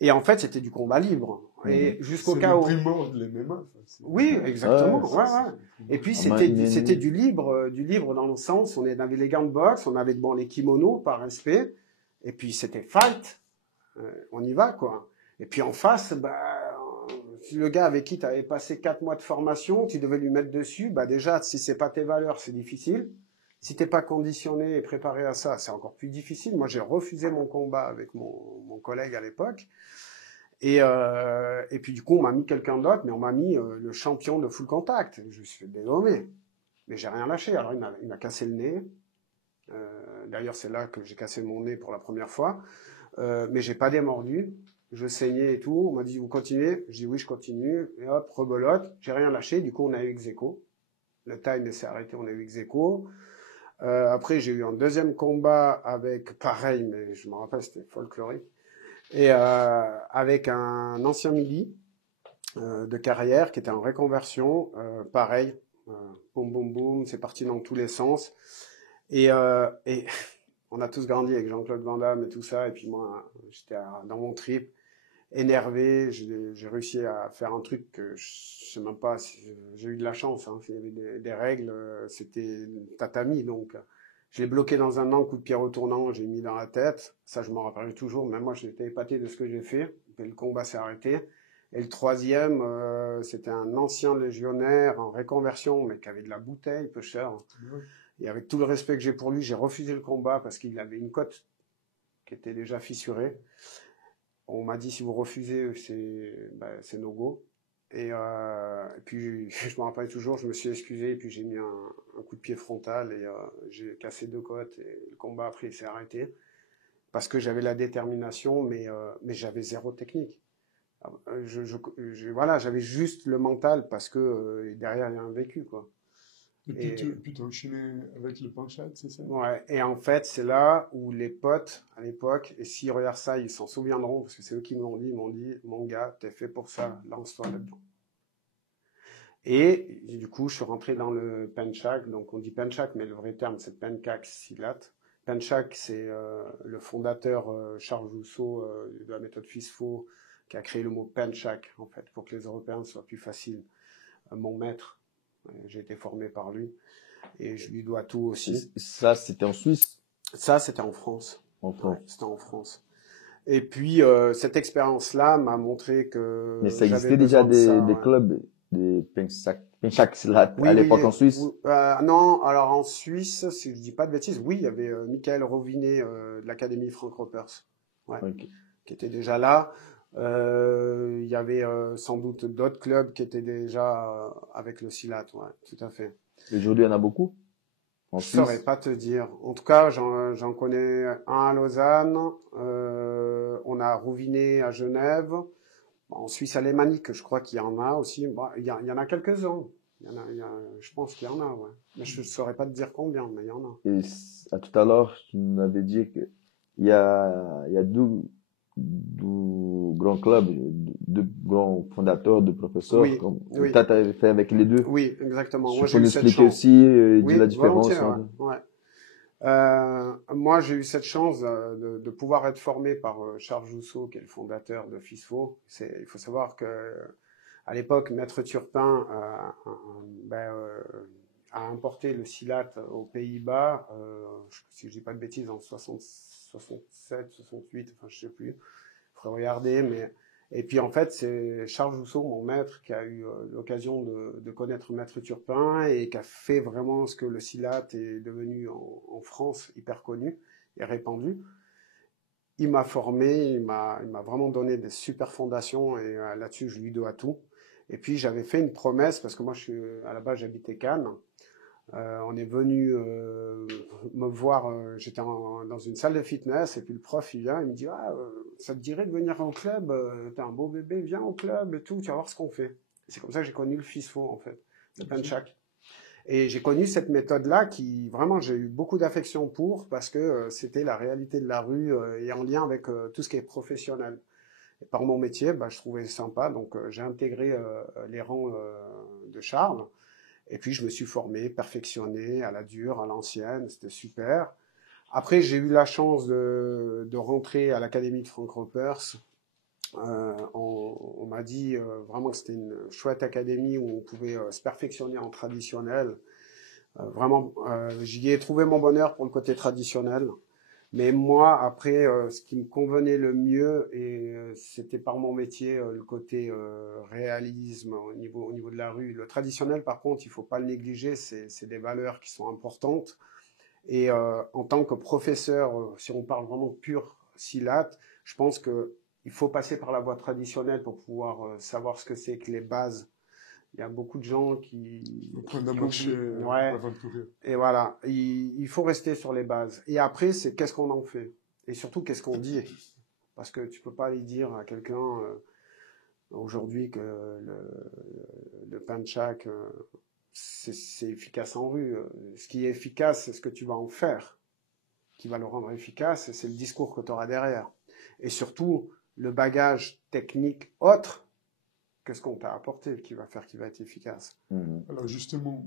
Et en fait, c'était du combat libre. Et jusqu'au C'est cas le où. primordial de l'MMA. Oui, exactement. Ouais, Ouais. Et puis Ah, c'était du libre dans le sens, on avait les gants de boxe, on avait les kimonos par respect, et puis c'était fight, on y va quoi. Et puis en face, si le gars avec qui tu avais passé 4 mois de formation, tu devais lui mettre dessus, déjà si c'est pas tes valeurs, c'est difficile. Si t'es pas conditionné et préparé à ça, c'est encore plus difficile. Moi, j'ai refusé mon combat avec mon collègue à l'époque. Et puis du coup, on m'a mis quelqu'un d'autre, mais on m'a mis le champion de full contact. Je me suis fait dénommer. Mais j'ai rien lâché. Alors, il m'a cassé le nez. D'ailleurs, c'est là que j'ai cassé mon nez pour la première fois. Mais j'ai pas démordu. Je saignais et tout. On m'a dit, vous continuez? Je dis oui, je continue. Et hop, rebelote. J'ai rien lâché. Du coup, on a eu ex-aequo. Le time s'est arrêté, on a eu ex-aequo. Après, j'ai eu un deuxième combat avec, pareil, mais je me rappelle, c'était folklorique. Et avec un ancien mili de carrière qui était en reconversion, pareil, boum boum boum, c'est parti dans tous les sens. Et on a tous grandi avec Jean-Claude Van Damme et tout ça, et puis moi, j'étais dans mon trip, énervé, j'ai réussi à faire un truc que je sais même pas, j'ai eu de la chance, hein, il y avait des règles, c'était tatami, donc je l'ai bloqué dans un an, coup de pied retournant, j'ai mis dans la tête. Ça, je m'en rappelle toujours. Même moi, j'étais épaté de ce que j'ai fait. Et le combat s'est arrêté. Et le troisième, c'était un ancien légionnaire en réconversion, mais qui avait de la bouteille, peu cher. Ouais. Et avec tout le respect que j'ai pour lui, j'ai refusé le combat parce qu'il avait une côte qui était déjà fissurée. On m'a dit, si vous refusez, c'est no go. Et puis, je me rappelle toujours, je me suis excusé, et puis j'ai mis un coup de pied frontal, et j'ai cassé 2 côtes, et le combat après il s'est arrêté. Parce que j'avais la détermination, mais j'avais zéro technique. Voilà, j'avais juste le mental, parce que derrière il y a un vécu, quoi. Et puis tu as enchaîné avec le panchat, c'est ça? Ouais, et en fait, c'est là où les potes, à l'époque, et s'ils regardent ça, ils s'en souviendront, parce que c'est eux qui m'ont dit, mon gars, t'es fait pour ça, lance-toi là-dedans. Et du coup, je suis rentré dans le Penchak, donc on dit Penchak, mais le vrai terme, c'est Pencak Silat. Penchak, c'est le fondateur, Charles Jousseau, de la méthode FISFO, qui a créé le mot Penchak, en fait, pour que les Européens soient plus faciles. Mon maître, j'ai été formé par lui. Et je lui dois tout aussi. Ça, c'était en Suisse? Ça, c'était en France. En France. Ouais, c'était en France. Et puis, cette expérience-là m'a montré que Mais ça existait déjà des clubs, des Pencak Silat à l'époque en Suisse? Non, alors en Suisse, si je dis pas de bêtises, oui, il y avait Michael Rovinet de l'Académie Frank Ropers, ouais, Okay. Qui était déjà là. Il y avait sans doute d'autres clubs qui étaient déjà avec le Silat, ouais, tout à fait. Aujourd'hui, il y en a beaucoup en Je Suisse? saurais pas te dire. En tout cas, j'en connais un à Lausanne. On a Rouvinet à Genève. En Suisse alémanique, je crois qu'il y en a aussi. Bon, il y en a quelques-uns. Je pense qu'il y en a, ouais. Mais je ne saurais pas te dire combien, mais il y en a. Et à tout à l'heure, tu m'avais dit qu'il y a deux grands clubs, deux grands fondateurs, deux professeurs. Oui, oui. Tu as fait avec les deux? Oui, exactement. Moi, j'ai eu cette chance. Aussi oui, la différence. Ouais. Moi, j'ai eu cette chance de pouvoir être formé par Charles Jousseau, qui est le fondateur de FISFO. Il faut savoir que à l'époque, Maître Turpin a importé le silat aux Pays-Bas, si je dis pas de bêtises, en 67, 68, enfin je sais plus. Il faudrait regarder, mais et puis en fait, c'est Charles Jousseau, mon maître, qui a eu l'occasion de connaître Maître Turpin et qui a fait vraiment ce que le silat est devenu en France, hyper connu et répandu. Il m'a formé, il m'a vraiment donné des super fondations et là-dessus, je lui dois tout. Et puis j'avais fait une promesse, parce que moi, à la base, j'habitais Cannes. On est venu me voir, j'étais dans une salle de fitness, et puis le prof, il vient, il me dit, ça te dirait de venir au club, t'es un beau bébé, viens au club et tout, tu vas voir ce qu'on fait. C'est comme ça que j'ai connu le FISFO, en fait, le Penchak. Et j'ai connu cette méthode-là qui, vraiment, j'ai eu beaucoup d'affection pour, parce que c'était la réalité de la rue et en lien avec tout ce qui est professionnel. Et par mon métier, je trouvais sympa, donc j'ai intégré les rangs de Charles. Et puis, je me suis formé, perfectionné à la dure, à l'ancienne, c'était super. Après, j'ai eu la chance de rentrer à l'Académie de Frank Ropers. On m'a dit vraiment que c'était une chouette académie où on pouvait se perfectionner en traditionnel. Vraiment, j'y ai trouvé mon bonheur pour le côté traditionnel. Mais moi, après, ce qui me convenait le mieux, et c'était par mon métier, le côté réalisme au niveau de la rue. Le traditionnel, par contre, il faut pas le négliger, c'est des valeurs qui sont importantes. Et en tant que professeur, si on parle vraiment pur silat, je pense que il faut passer par la voie traditionnelle pour pouvoir savoir ce que c'est que les bases. Il y a beaucoup de gens qui prennent un marché avant de courir. Et voilà, il faut rester sur les bases. Et après, c'est qu'est-ce qu'on en fait. Et surtout, qu'est-ce qu'on dit. Parce que tu peux pas aller dire à quelqu'un aujourd'hui que le Penchak, c'est efficace en rue. Ce qui est efficace, c'est ce que tu vas en faire qui va le rendre efficace, et c'est le discours que tu auras derrière. Et surtout, le bagage technique autre que ce qu'on t'a apporté qui va faire qu'il va être efficace. Alors justement,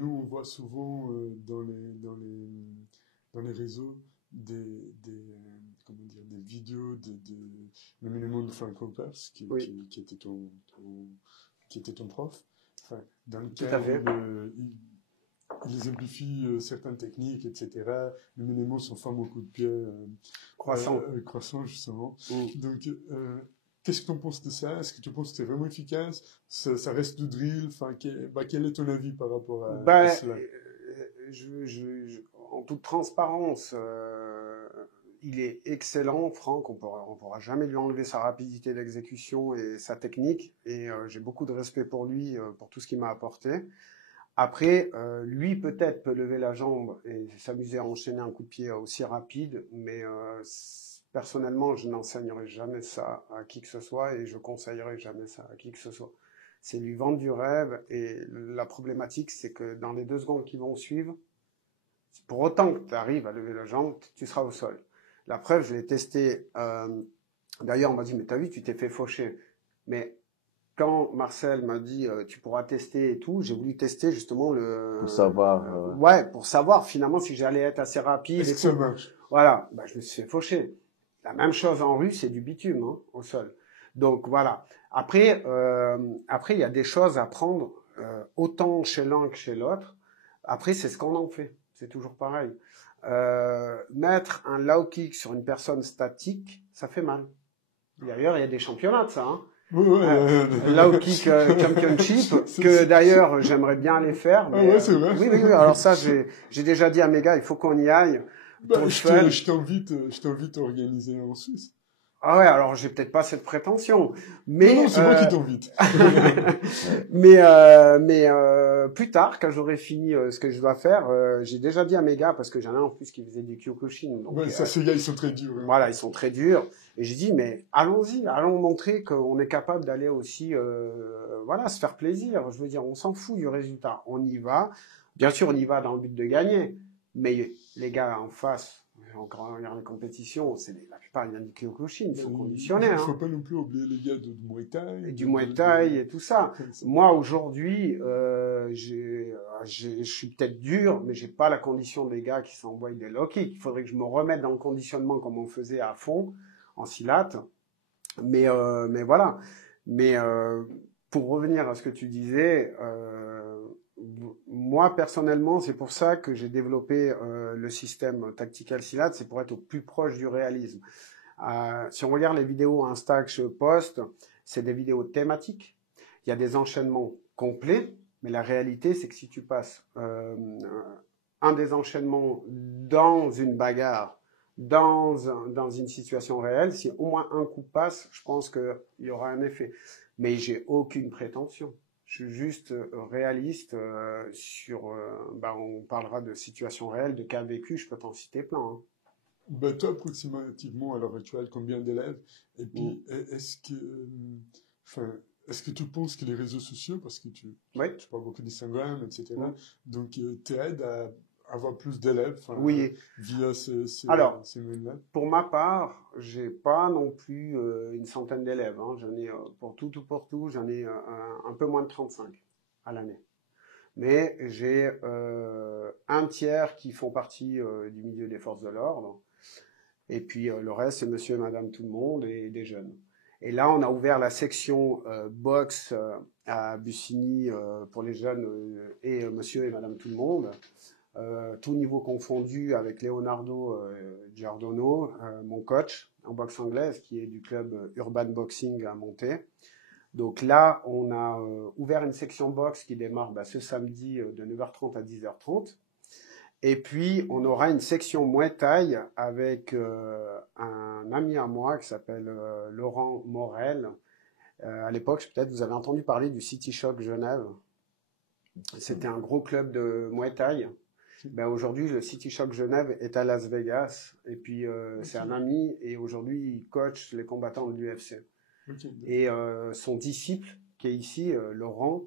nous on voit souvent dans les réseaux des vidéos de le minimum de Frank Ropers qui était ton prof, dans lequel il exemplifie certaines techniques, etc. Le minimum, son fameux coup de pied croissant justement. Donc Qu'est-ce que tu en penses de ça? Est-ce que tu penses que c'est vraiment efficace? Ça reste du drill? Enfin, quel est ton avis par rapport à cela? En toute transparence, il est excellent, Franck. On pourra jamais lui enlever sa rapidité d'exécution et sa technique. Et j'ai beaucoup de respect pour lui, pour tout ce qu'il m'a apporté. Après, lui peut-être peut lever la jambe et s'amuser à enchaîner un coup de pied aussi rapide, mais personnellement, je n'enseignerai jamais ça à qui que ce soit et je conseillerai jamais ça à qui que ce soit. C'est lui vendre du rêve et la problématique, c'est que dans les 2 secondes qui vont suivre, pour autant que tu arrives à lever la jambe, tu seras au sol. La preuve, je l'ai testé. D'ailleurs, on m'a dit, mais t'as vu, tu t'es fait faucher. Mais quand Marcel m'a dit, tu pourras tester et tout, j'ai voulu tester justement Pour savoir. ouais, pour savoir finalement si j'allais être assez rapide. Est-ce que ça marche? Voilà, bah, je me suis fait faucher. La même chose en rue, c'est du bitume hein, au sol. Donc voilà. Après, il y a des choses à prendre autant chez l'un que chez l'autre. Après, c'est ce qu'on en fait. C'est toujours pareil. Mettre un low kick sur une personne statique, ça fait mal. D'ailleurs, il y a des championnats de ça. Hein. Low kick championship, que d'ailleurs j'aimerais bien aller faire. Mais, c'est vrai. Oui. Alors ça, j'ai déjà dit à mes gars, il faut qu'on y aille. Je t'invite à organiser en Suisse. Ah ouais, alors j'ai peut-être pas cette prétention, mais non, c'est moi qui t'invite. mais plus tard, quand j'aurai fini ce que je dois faire, j'ai déjà dit à mes gars parce que j'en ai en plus qui faisaient du Kyokushin. Donc, ces gars, ils sont très durs. Hein. Voilà, ils sont très durs. Et j'ai dit, mais allons-y, allons montrer qu'on est capable d'aller aussi, voilà, se faire plaisir. Je veux dire, on s'en fout du résultat. On y va. Bien sûr, on y va dans le but de gagner. Mais les gars en face, on regarde les compétitions, la plupart, il y a du Kyokushin, ils sont conditionnés. Il ne faut pas non plus oublier les gars du Muay Thai. Et du Muay Thai et tout ça. Moi, aujourd'hui, je suis peut-être dur, mais j'ai pas la condition des gars qui s'envoient des low kicks. Il faudrait que je me remette dans le conditionnement comme on faisait à fond, en silat. Mais voilà. Mais pour revenir à ce que tu disais, moi personnellement, c'est pour ça que j'ai développé le système Tactical Silat, c'est pour être au plus proche du réalisme. Si on regarde les vidéos Insta que je poste, c'est des vidéos thématiques. Il y a des enchaînements complets, mais la réalité, c'est que si tu passes un des enchaînements dans une bagarre, dans une situation réelle, si au moins un coup passe, je pense qu'il y aura un effet. Mais j'ai aucune prétention. Je suis juste réaliste on parlera de situations réelles, de cas vécus, je peux t'en citer plein. Hein. Toi, approximativement, à l'heure actuelle, combien d'élèves? Et puis, est-ce que tu penses que les réseaux sociaux, parce que tu parles beaucoup d'Instagram, etc., donc t'aident à avoir plus d'élèves via ces moyens-là? Pour ma part, j'ai pas non plus une centaine d'élèves. Hein. J'en ai, pour tout, j'en ai un peu moins de 35 à l'année. Mais j'ai un tiers qui font partie du milieu des forces de l'ordre. Et puis le reste, c'est monsieur et madame tout le monde et des jeunes. Et là, on a ouvert la section boxe à Bussigny pour les jeunes et monsieur et madame tout le monde. Tout niveau confondu avec Leonardo Giordano, mon coach en boxe anglaise, qui est du club Urban Boxing à Monté. Donc là, on a ouvert une section boxe qui démarre ce samedi de 9h30 à 10h30. Et puis, on aura une section Muay Thai avec un ami à moi qui s'appelle Laurent Morel. À l'époque, peut-être vous avez entendu parler du City Shock Genève. C'était un gros club de Muay Thai. Aujourd'hui, le City Shock Genève est à Las Vegas. Et puis, c'est un ami. Et aujourd'hui, il coach les combattants de l'UFC. Et son disciple, qui est ici, Laurent,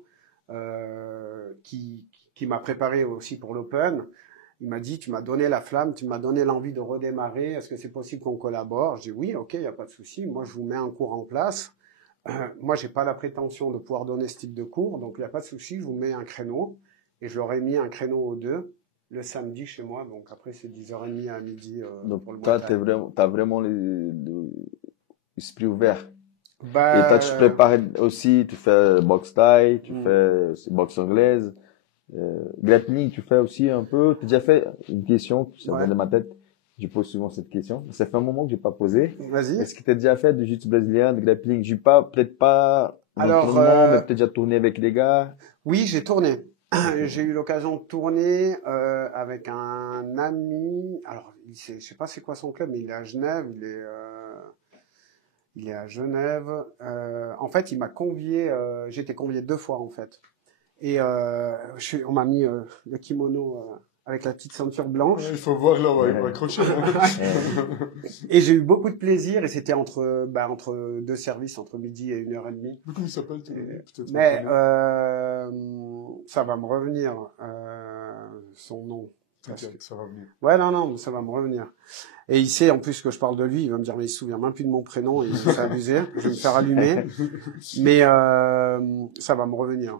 qui m'a préparé aussi pour l'Open, il m'a dit, tu m'as donné la flamme, tu m'as donné l'envie de redémarrer, est-ce que c'est possible qu'on collabore? J'ai dit oui, ok, il n'y a pas de souci, moi je vous mets un cours en place. Moi, j'ai pas la prétention de pouvoir donner ce type de cours, donc il n'y a pas de souci, je vous mets un créneau. Et je leur ai mis un créneau aux deux, le samedi chez moi, donc après c'est 10h30 à midi donc, pour le toi, tu as vraiment l'esprit ouvert. Et toi, tu te prépares aussi, tu fais boxe thaï, tu fais boxe anglaise, grappling, tu fais aussi un peu. Tu as déjà fait une question, ça vient de ma tête. Je pose souvent cette question. Ça fait un moment que j'ai pas posé. Vas-y. Est-ce que tu as déjà fait du jiu-jitsu brésilien, de grappling? J'ai pas, peut-être pas en Alors, entraînement, mais peut-être déjà tourné avec les gars. oui, j'ai tourné. J'ai eu l'occasion de tourner avec un ami. Alors, je sais pas c'est quoi son club, mais il est à Genève. Il est à Genève. En fait, il m'a convié. J'ai été convié 2 fois en fait. Et on m'a mis le kimono avec la petite ceinture blanche. Ouais, il faut voir là, ouais, Ouais. il va accrocher. Là. Et j'ai eu beaucoup de plaisir. Et c'était entre 2 services, entre midi et 1h30. Mais comment il s'appelle peut-être Mais on connaît. ça va me revenir, son nom. T'inquiète, ça va venir. Ouais, non, ça va me revenir. Et il sait en plus que je parle de lui, il va me dire, mais il se souvient même plus de mon prénom, il s'est abusé, je vais me faire allumer. Mais ça va me revenir.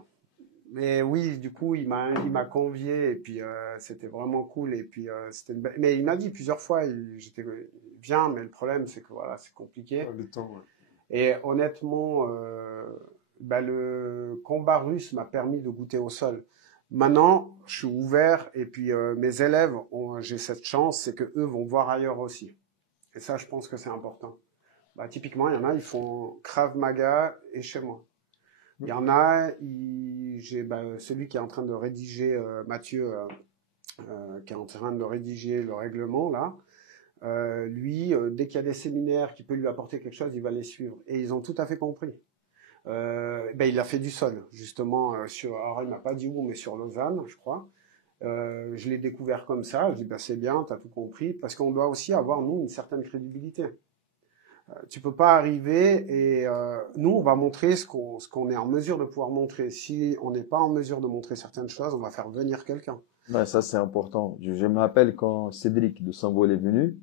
Mais oui, du coup, il m'a convié, et puis c'était vraiment cool, et puis c'était mais il m'a dit plusieurs fois, j'étais viens, mais le problème, c'est que voilà, c'est compliqué. Ouais, le temps, ouais. Et honnêtement, le combat russe m'a permis de goûter au sol. Maintenant, je suis ouvert et puis mes élèves, j'ai cette chance, c'est que eux vont voir ailleurs aussi. Et ça, je pense que c'est important. Bah, typiquement, il y en a, ils font Krav Maga et chez moi. Il y en a, j'ai celui qui est en train de rédiger, Mathieu, qui est en train de rédiger le règlement là. Lui, dès qu'il y a des séminaires qui peuvent lui apporter quelque chose, il va les suivre. Et ils ont tout à fait compris. Il a fait du sol, justement, alors il m'a pas dit où, mais sur Lausanne, je crois. Je l'ai découvert comme ça, je dis, c'est bien, t'as tout compris, parce qu'on doit aussi avoir, nous, une certaine crédibilité. Tu peux pas arriver et nous, on va montrer ce qu'on est en mesure de pouvoir montrer. Si on n'est pas en mesure de montrer certaines choses, on va faire venir quelqu'un. Ouais, ça, c'est important. Je me rappelle quand Cédric de Sambo est venu,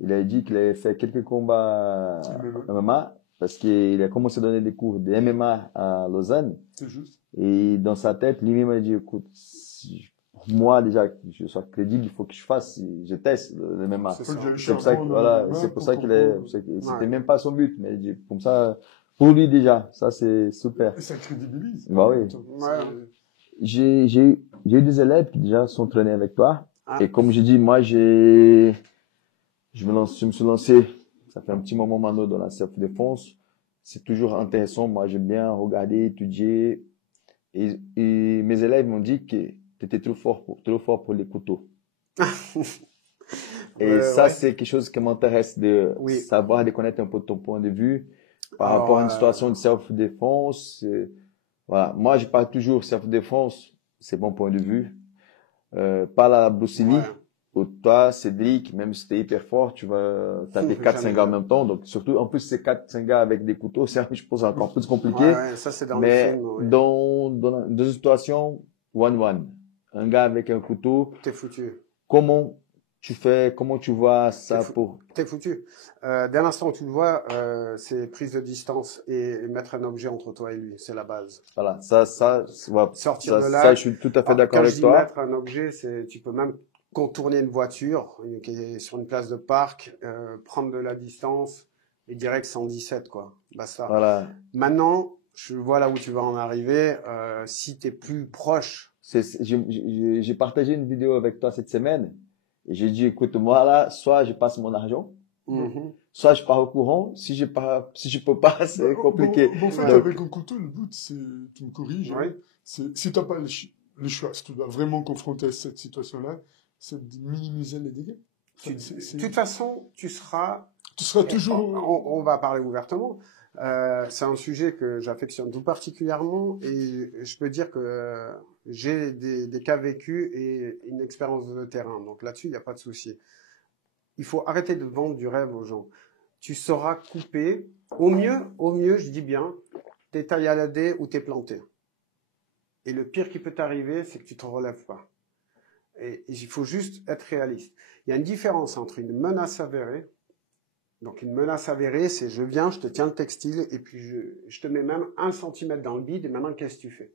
il a dit qu'il avait fait quelques combats MMA parce qu'il a commencé à donner des cours de MMA à Lausanne. C'est juste. Et dans sa tête, lui-même a dit, écoute, pour moi, déjà, que je sois crédible, il faut que je teste le MMA. C'est pour ça que, voilà, c'est pour ça c'était même pas son but, mais il dit, comme ça, pour lui déjà, ça c'est super. Et ça crédibilise. Bah oui. Ouais. J'ai eu des élèves qui déjà sont entraînés avec toi. Et comme j'ai dit, moi, je me suis lancé, ça fait un petit moment maintenant dans la self-défense. C'est toujours intéressant. Moi, j'aime bien regarder, étudier. Et mes élèves m'ont dit que tu étais trop fort pour les couteaux. Et ça, c'est quelque chose qui m'intéresse de savoir, de connaître un peu ton point de vue par rapport à une situation de self-défense. Voilà. Moi, je parle toujours self-défense, c'est mon point de vue. Pas la Bruce Lee. Ou toi, Cédric, même si t'es hyper fort, tu vas taper 4-5 gars en même temps. Donc, surtout, en plus, c'est 4-5 gars avec des couteaux, c'est, je pense, encore plus compliqué. Ouais, ça, c'est dans mais le film, dans une situation one-one, un gars avec un couteau. T'es foutu. Comment tu vois ça T'es foutu. Dès l'instant où tu le vois, c'est prise de distance et mettre un objet entre toi et lui. C'est la base. Voilà. Sortir de là. Ça, je suis tout à fait d'accord avec toi. Quand je dis mettre un objet, tu peux même contourner une voiture qui est sur une place de parc, prendre de la distance et direct 117, quoi. Basta. Voilà. Maintenant, je vois là où tu vas en arriver. Si t'es plus proche. J'ai partagé une vidéo avec toi cette semaine et j'ai dit, écoute, moi là, soit je passe mon argent, soit je pars au courant. Si je peux pas, c'est compliqué. En fait, avec un couteau, le but, c'est, tu me corriges, si t'as pas le choix, si tu dois vraiment confronter à cette situation-là, c'est de minimiser les dégâts. De toute façon, tu seras toujours. On va parler ouvertement. C'est un sujet que j'affectionne tout particulièrement et je peux dire que j'ai des cas vécus et une expérience de terrain. Donc là-dessus, il n'y a pas de souci. Il faut arrêter de vendre du rêve aux gens. Tu sauras couper. Au mieux, je dis bien, t'es taillaladé ou t'es planté. Et le pire qui peut t'arriver, c'est que tu te relèves pas. Et il faut juste être réaliste. Il y a une différence entre une menace avérée. Donc une menace avérée, c'est je viens, je te tiens le textile et puis je te mets même 1 centimètre dans le bide et maintenant qu'est-ce que tu fais?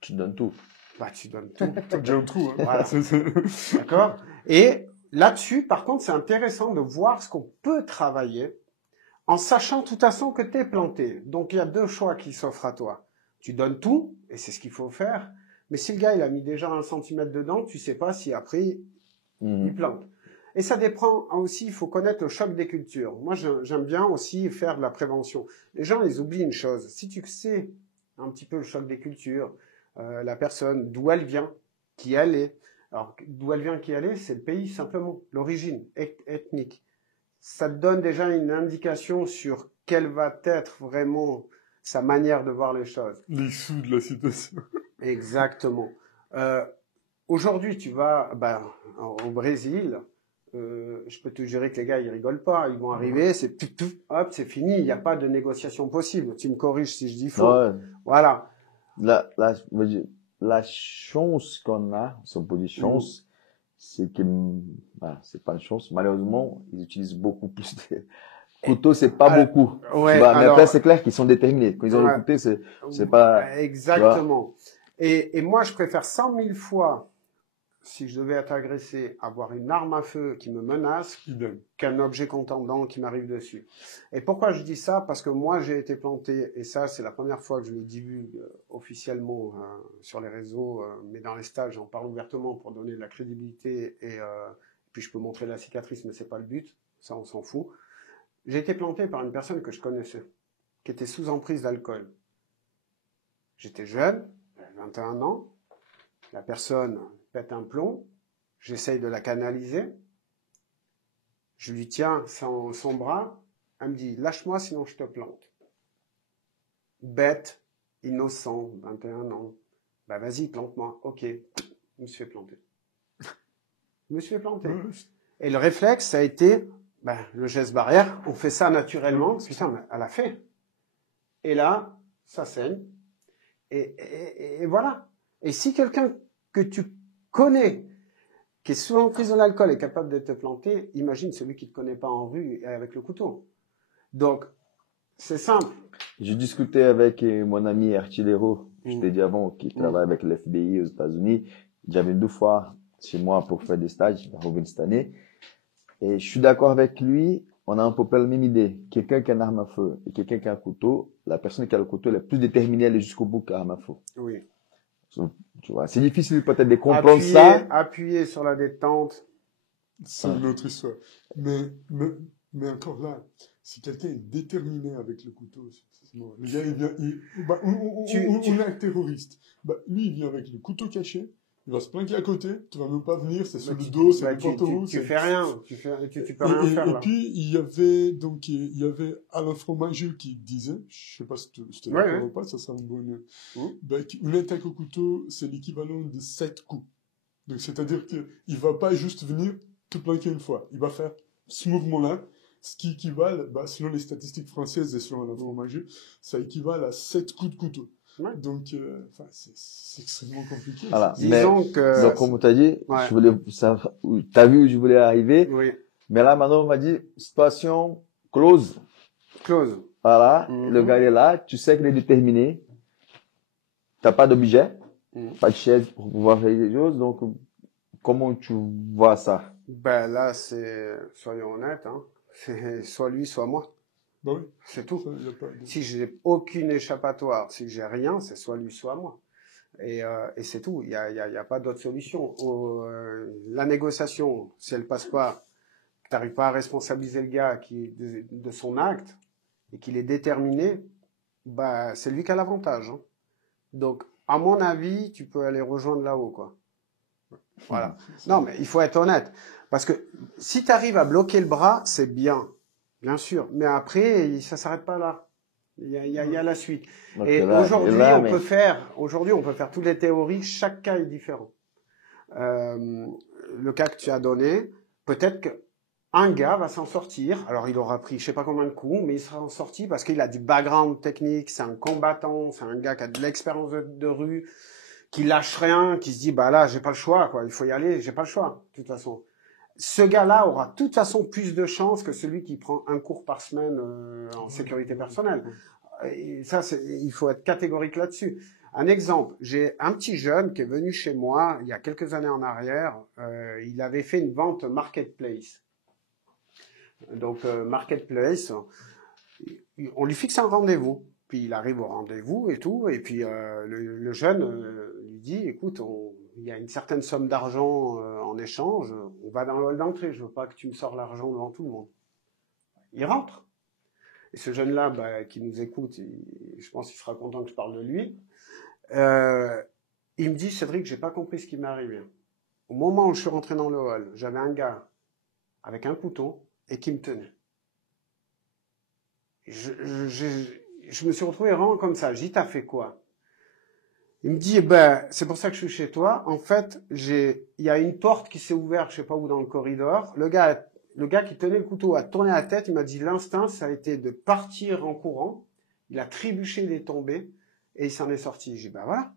Tu donnes tout. Bah tu donnes tout. T'as déjà un trou. Hein. Voilà. D'accord. Et là-dessus, par contre, c'est intéressant de voir ce qu'on peut travailler en sachant de toute façon que tu es planté. Donc il y a 2 choix qui s'offrent à toi. Tu donnes tout et c'est ce qu'il faut faire. Mais si le gars il a mis déjà 1 centimètre dedans, tu sais pas si après il plante. Et ça dépend aussi, il faut connaître le choc des cultures. Moi, j'aime bien aussi faire de la prévention. Les gens, ils oublient une chose. Si tu sais un petit peu le choc des cultures, la personne, d'où elle vient, qui elle est. Alors, d'où elle vient, qui elle est, c'est le pays simplement, l'origine ethnique. Ça te donne déjà une indication sur quelle va être vraiment sa manière de voir les choses. L'issue de la situation. Exactement. Aujourd'hui, tu vas au Brésil, je peux te jurer que les gars, ils rigolent pas. Ils vont arriver, c'est hop, c'est fini. Il n'y a pas de négociation possible. Tu me corriges si je dis faux. Ouais. Voilà. La chance qu'on a, si on peut dire chance, c'est que, c'est pas une chance. Malheureusement, ils utilisent beaucoup plus de couteaux, c'est pas beaucoup. Ouais, mais alors, après, c'est clair qu'ils sont déterminés. Quand ils ont le couteau, c'est pas. Exactement. Et moi, je préfère 100 000 fois, si je devais être agressé, avoir une arme à feu qui me menace qu'un objet contendant qui m'arrive dessus. Et pourquoi je dis ça? Parce que moi, j'ai été planté, et ça, c'est la première fois que je le divulgue officiellement sur les réseaux, mais dans les stages, j'en parle ouvertement pour donner de la crédibilité, et puis je peux montrer la cicatrice, mais c'est pas le but, ça, on s'en fout. J'ai été planté par une personne que je connaissais, qui était sous emprise d'alcool. J'étais jeune, 21 ans, la personne pète un plomb, j'essaye de la canaliser, je lui tiens son bras, elle me dit « lâche-moi sinon je te plante ». Bête, innocent, 21 ans, bah vas-y plante-moi, ok, je me suis fait planter. Je me suis fait planter. Et le réflexe, ça a été le geste barrière, on fait ça naturellement, putain, mais elle a fait. Et là, ça saigne, et voilà. Et si quelqu'un que tu connais, qui est sous l'emprise de l'alcool, est capable de te planter, imagine celui qui ne te connaît pas en rue et avec le couteau. Donc, c'est simple. Je discutais avec mon ami Artilero, je t'ai dit avant, qui travaille avec l'FBI aux États-Unis. J'avais 2 fois chez moi pour faire des stages, il va revenir cette année. Et je suis d'accord avec lui, on a un peu la même idée. Quelqu'un qui a une arme à feu et quelqu'un qui a un couteau, la personne qui a le couteau, elle est plus déterminée à aller jusqu'au bout qu'à l'arme à feu. Oui. Tu vois, c'est difficile peut-être de comprendre ça. Appuyer sur la détente. C'est une autre histoire. Mais encore là, si quelqu'un est déterminé avec le couteau, le gars, il vient, on a un terroriste. Lui, il vient avec le couteau caché, il va se planquer à côté, tu vas même pas venir, c'est sur le dos, c'est n'importe où. Tu fais rien, tu peux rien faire là. Et puis, il y avait Alain Fromageau qui disait, je sais pas si tu es d'accord ou pas, ça sera une bonne, une attaque au couteau, c'est l'équivalent de 7 coups. Donc, c'est-à-dire qu'il va pas juste venir te planquer une fois, il va faire ce mouvement-là, ce qui équivalent, selon les statistiques françaises et selon Alain Fromageau, ça équivalent à 7 coups de couteau. Ouais. Donc, c'est extrêmement compliqué. Voilà. Donc, comme tu as dit, je voulais savoir, t'as vu où je voulais arriver. Oui. Mais là, maintenant, on m'a dit, situation close. Close. Voilà. Le gars est là, tu sais qu'il est déterminé. T'as pas d'objet, pas de chaise pour pouvoir faire des choses. Donc, comment tu vois ça? Là, soyons honnêtes, hein. C'est soit lui, soit moi. Oui. C'est tout. Si j'ai aucune échappatoire, si j'ai rien, c'est soit lui, soit moi. Et c'est tout. Il y a pas d'autre solution. La négociation, si elle passe pas, que t'arrives pas à responsabiliser le gars de son acte et qu'il est déterminé, c'est lui qui a l'avantage, hein. Donc, à mon avis, tu peux aller rejoindre là-haut, quoi. Voilà. Non, mais il faut être honnête. Parce que si tu arrives à bloquer le bras, c'est bien. Bien sûr. Mais après, ça s'arrête pas là. Il y a la suite. Donc, et aujourd'hui, on peut faire toutes les théories. Chaque cas est différent. Le cas que tu as donné, peut-être qu'un gars va s'en sortir. Alors, il aura pris je sais pas combien de coups, mais il sera en sorti parce qu'il a du background technique. C'est un combattant. C'est un gars qui a de l'expérience de rue, qui lâche rien, qui se dit, là, j'ai pas le choix, quoi. Il faut y aller, j'ai pas le choix, de toute façon. Ce gars-là aura de toute façon plus de chances que celui qui prend un cours par semaine en sécurité personnelle. Et ça, il faut être catégorique là-dessus. Un exemple, j'ai un petit jeune qui est venu chez moi il y a quelques années en arrière. Il avait fait une vente marketplace. Donc, marketplace, on lui fixe un rendez-vous. Puis il arrive au rendez-vous et tout. Et puis le jeune lui dit, écoute, il y a une certaine somme d'argent en échange, on va dans le hall d'entrée, je veux pas que tu me sors l'argent devant tout le monde. Il rentre. Et ce jeune-là, qui nous écoute, je pense qu'il sera content que je parle de lui, il me dit, Cédric, j'ai pas compris ce qui m'est arrivé. Au moment où je suis rentré dans le hall, j'avais un gars avec un couteau et qui me tenait. Je me suis retrouvé vraiment comme ça. J'ai dit, t'as fait quoi? Il me dit, c'est pour ça que je suis chez toi. En fait, il y a une porte qui s'est ouverte, je sais pas où, dans le corridor. Le gars qui tenait le couteau a tourné la tête. Il m'a dit, l'instinct, ça a été de partir en courant. Il a trébuché, il est tombé et il s'en est sorti. J'ai dit, voilà.